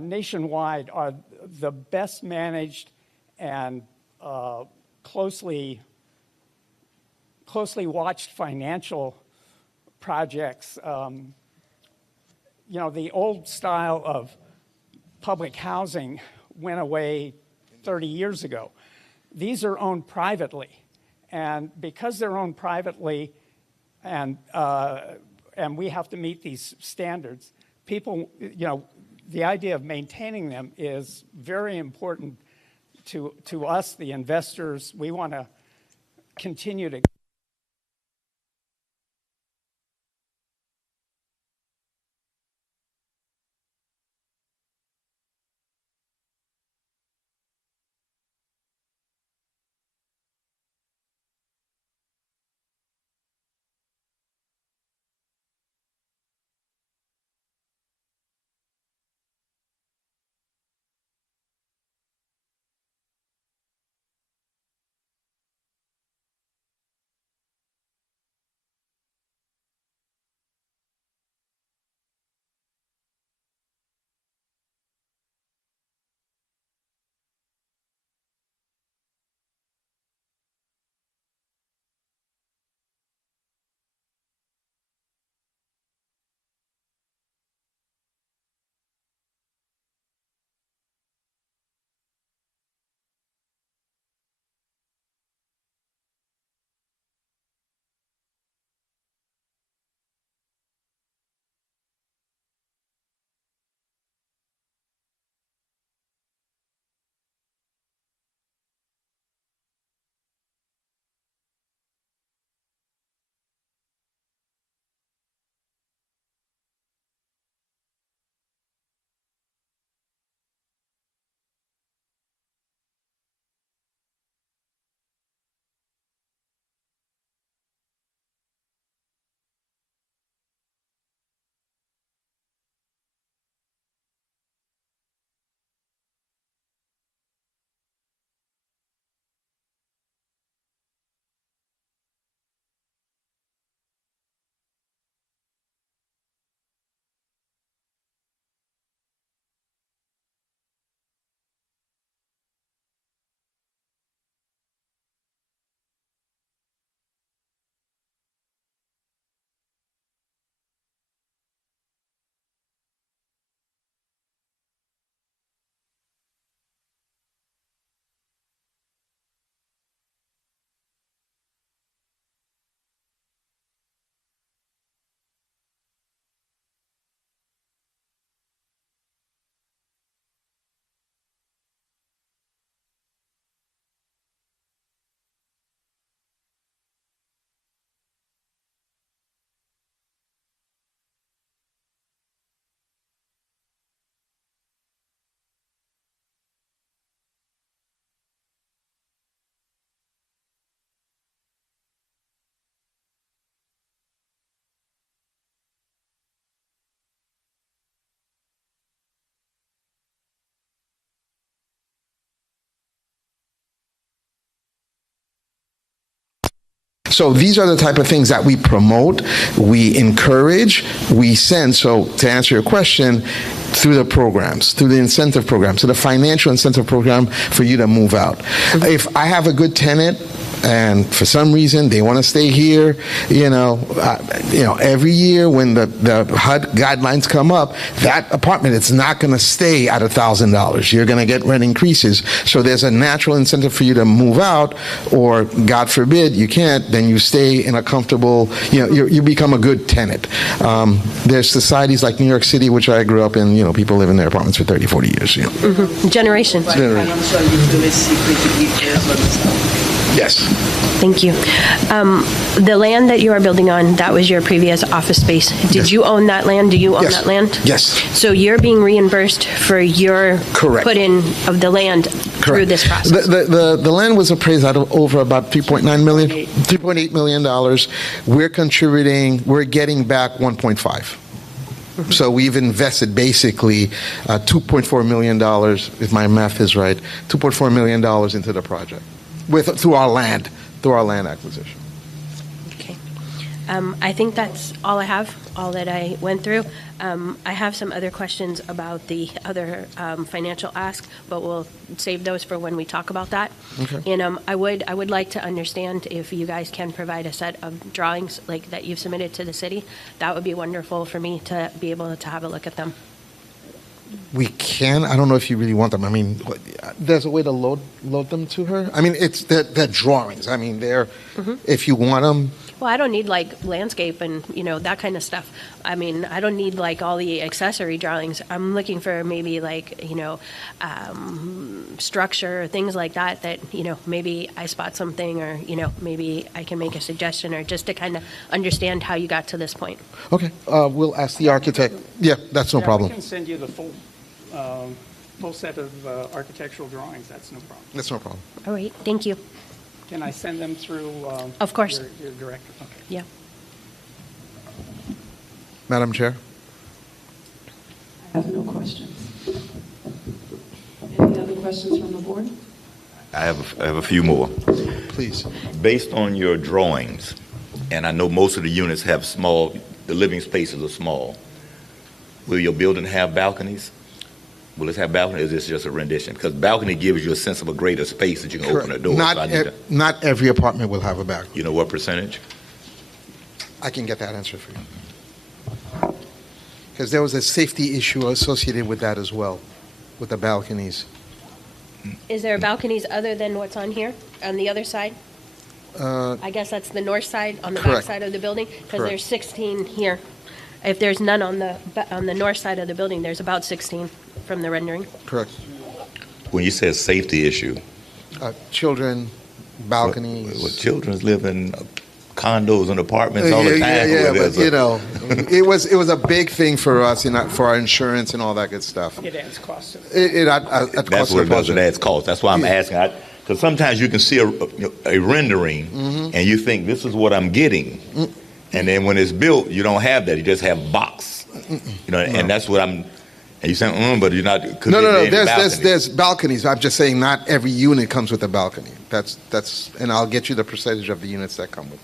nationwide, are the best managed and closely watched financial projects. You know, the old style of public housing went away 30 years ago. These are owned privately. And because they're owned privately and we have to meet these standards, people, you know, the idea of maintaining them is very important to us, the investors. We want to continue to So these are the type of things that we promote, we encourage, we send. So to answer your question, through the programs, through the incentive program, to the financial incentive program for you to move out. If I have a good tenant and for some reason they want to stay here, every year when the HUD guidelines come up, that apartment, it's not going to stay at $1,000. You're going to get rent increases. So there's a natural incentive for you to move out, or God forbid you can't, then you stay in a comfortable, you become a good tenant. There's societies like New York City, which I grew up in, people live in their apartments for 30, 40 years. Generations. And I'm sure you feel it's secret to keep this, but Yes. Thank you. The land that you are building on, that was your previous office space. Did you own that land? Do you own Yes. that land? Yes. So you're being reimbursed for your Correct. put-in of the land through Correct. this process? The land was appraised at over about $3.8 million. We're contributing, we're getting back 1.5. So we've invested basically $2.4 million, if my math is right, $2.4 million into the project through our land acquisition. Okay. I think that's all I have, all that I went through. I have some other questions about the other financial ask, but we'll save those for when we talk about that. Okay. And I would like to understand if you guys can provide a set of drawings like that you've submitted to the city. That would be wonderful for me to be able to have a look at them. We can. I don't know if you really want them. I mean, there's a way to load them to her. I mean, they're drawings. I mean, if you want them. Well, I don't need like landscape and, that kind of stuff. I mean, I don't need like all the accessory drawings. I'm looking for maybe like, structure, things like that, maybe I spot something or, maybe I can make a suggestion or just to kind of understand how you got to this point. Okay. We'll ask the architect. Yeah, that's no problem. I can send you the full set of architectural drawings. That's no problem. That's no problem. All right. Thank you. Can I send them through? Of course. Your director. Okay. Yeah. Madam Chair? I have no questions. Any other questions from the board? I have a few more. Please. Based on your drawings, and I know most of the units have the living spaces are small, will your building have balconies? Will it have balcony, or is this just a rendition? Because balcony gives you a sense of a greater space that you can open a door. Not every apartment will have a balcony. You know what percentage? I can get that answer for you. Because there was a safety issue associated with that as well, with the balconies. Is there balconies other than what's on here, on the other side? I guess that's the north side, on the back Correct. side of the building? Because Correct. there's 16 here. If there's none on the north side of the building, there's about 16 from the rendering. Correct. When you say a safety issue, Children, balconies. well, children live in condos and apartments all the time. Yeah, but it was a big thing for us, for our insurance and all that good stuff. It adds cost to it. That's what it does. It adds cost. That's why I'm asking. Because sometimes you can see a rendering and you think this is what I'm getting, and then when it's built, you don't have that. You just have box. And that's what I'm. And you say, but you're not. No. There's balconies. I'm just saying not every unit comes with a balcony. That's, and I'll get you the percentage of the units that come with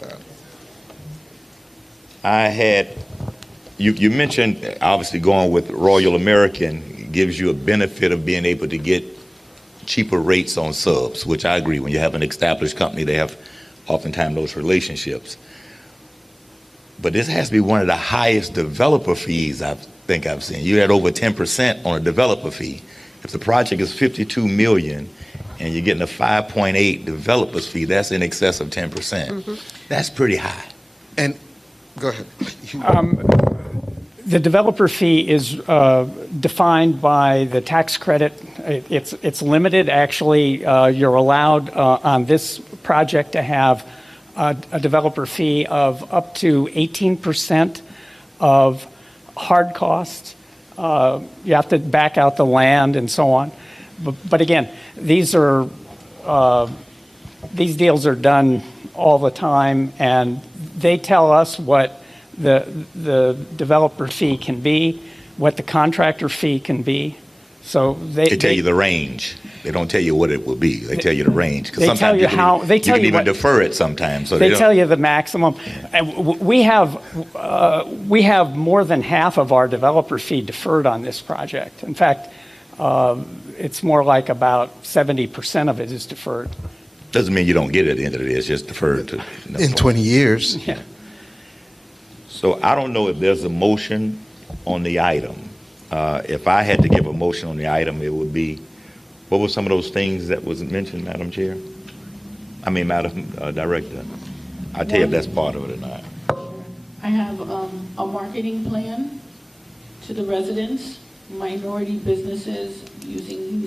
that. You mentioned obviously going with Royal American gives you a benefit of being able to get cheaper rates on subs, which I agree. When you have an established company, they have oftentimes those relationships. But this has to be one of the highest developer fees I think I've seen. You had over 10% on a developer fee. If the project is $52 million and you're getting a 5.8 developer's fee, that's in excess of 10%. That's pretty high. And go ahead. The developer fee is defined by the tax credit. It's limited. Actually, you're allowed on this project to have a developer fee of up to 18% of hard costs. You have to back out the land and so on. But again, these deals are done all the time, and they tell us what the developer fee can be, what the contractor fee can be. So they tell you the range. They don't tell you what it will be. They tell you the range. They tell you how. They tell you even defer it sometimes. So they tell you the maximum. And we have more than half of our developer fee deferred on this project. In fact, it's more like about 70% of it is deferred. Doesn't mean you don't get it at the end of the day. It's just deferred to in 20 years. Yeah. So I don't know if there's a motion on the item. If I had to give a motion on the item, it would be, what were some of those things that was mentioned, Madam Chair? I mean, Madam Director. I'll tell you if that's part of it or not. I have a marketing plan to the residents, minority businesses using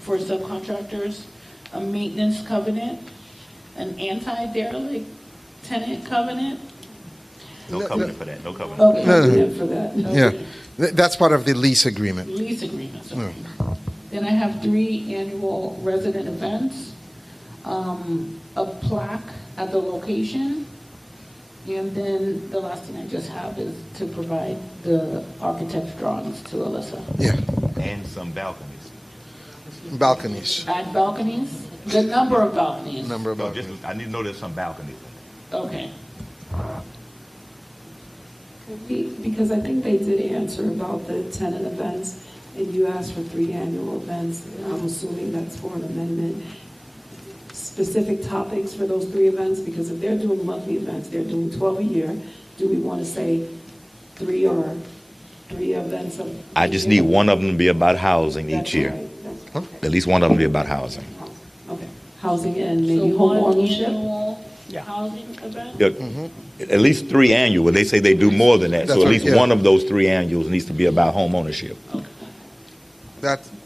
for subcontractors, a maintenance covenant, an anti-derelict tenant covenant? No covenant for that, no covenant. Okay, No, no. we have for that. Yeah, Okay. that's part of the lease agreement. Lease agreements, okay. Then I have 3 annual resident events, a plaque at the location, and then the last thing I just have is to provide the architect's drawings to Alyssa. Yeah, And some balconies. balconies, Add balconies, the number of balconies. number of No, balconies. I need to know there's some balconies. Okay. Because I think they did answer about the tenant events, and you asked for 3 annual events. I'm assuming that's for an amendment. Specific topics for those 3 events, because if they're doing monthly events, they're doing 12 a year, do we want to say 3 or 3 events of? I just need one of them to be about housing each That's year. right. That's- At least one of them to be about housing. Okay, housing and So maybe home one ownership? annual housing event? Yeah, at least 3 annual. They say they do more than that. That's So at right, least yeah. one of those 3 annuals needs to be about home ownership.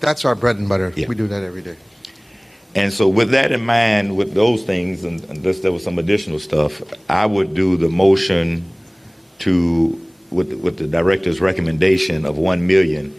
That's our bread and butter. Yeah. We do that every day. And so with that in mind, with those things, and unless there was some additional stuff, I would do the motion to, with the director's recommendation of 1 million,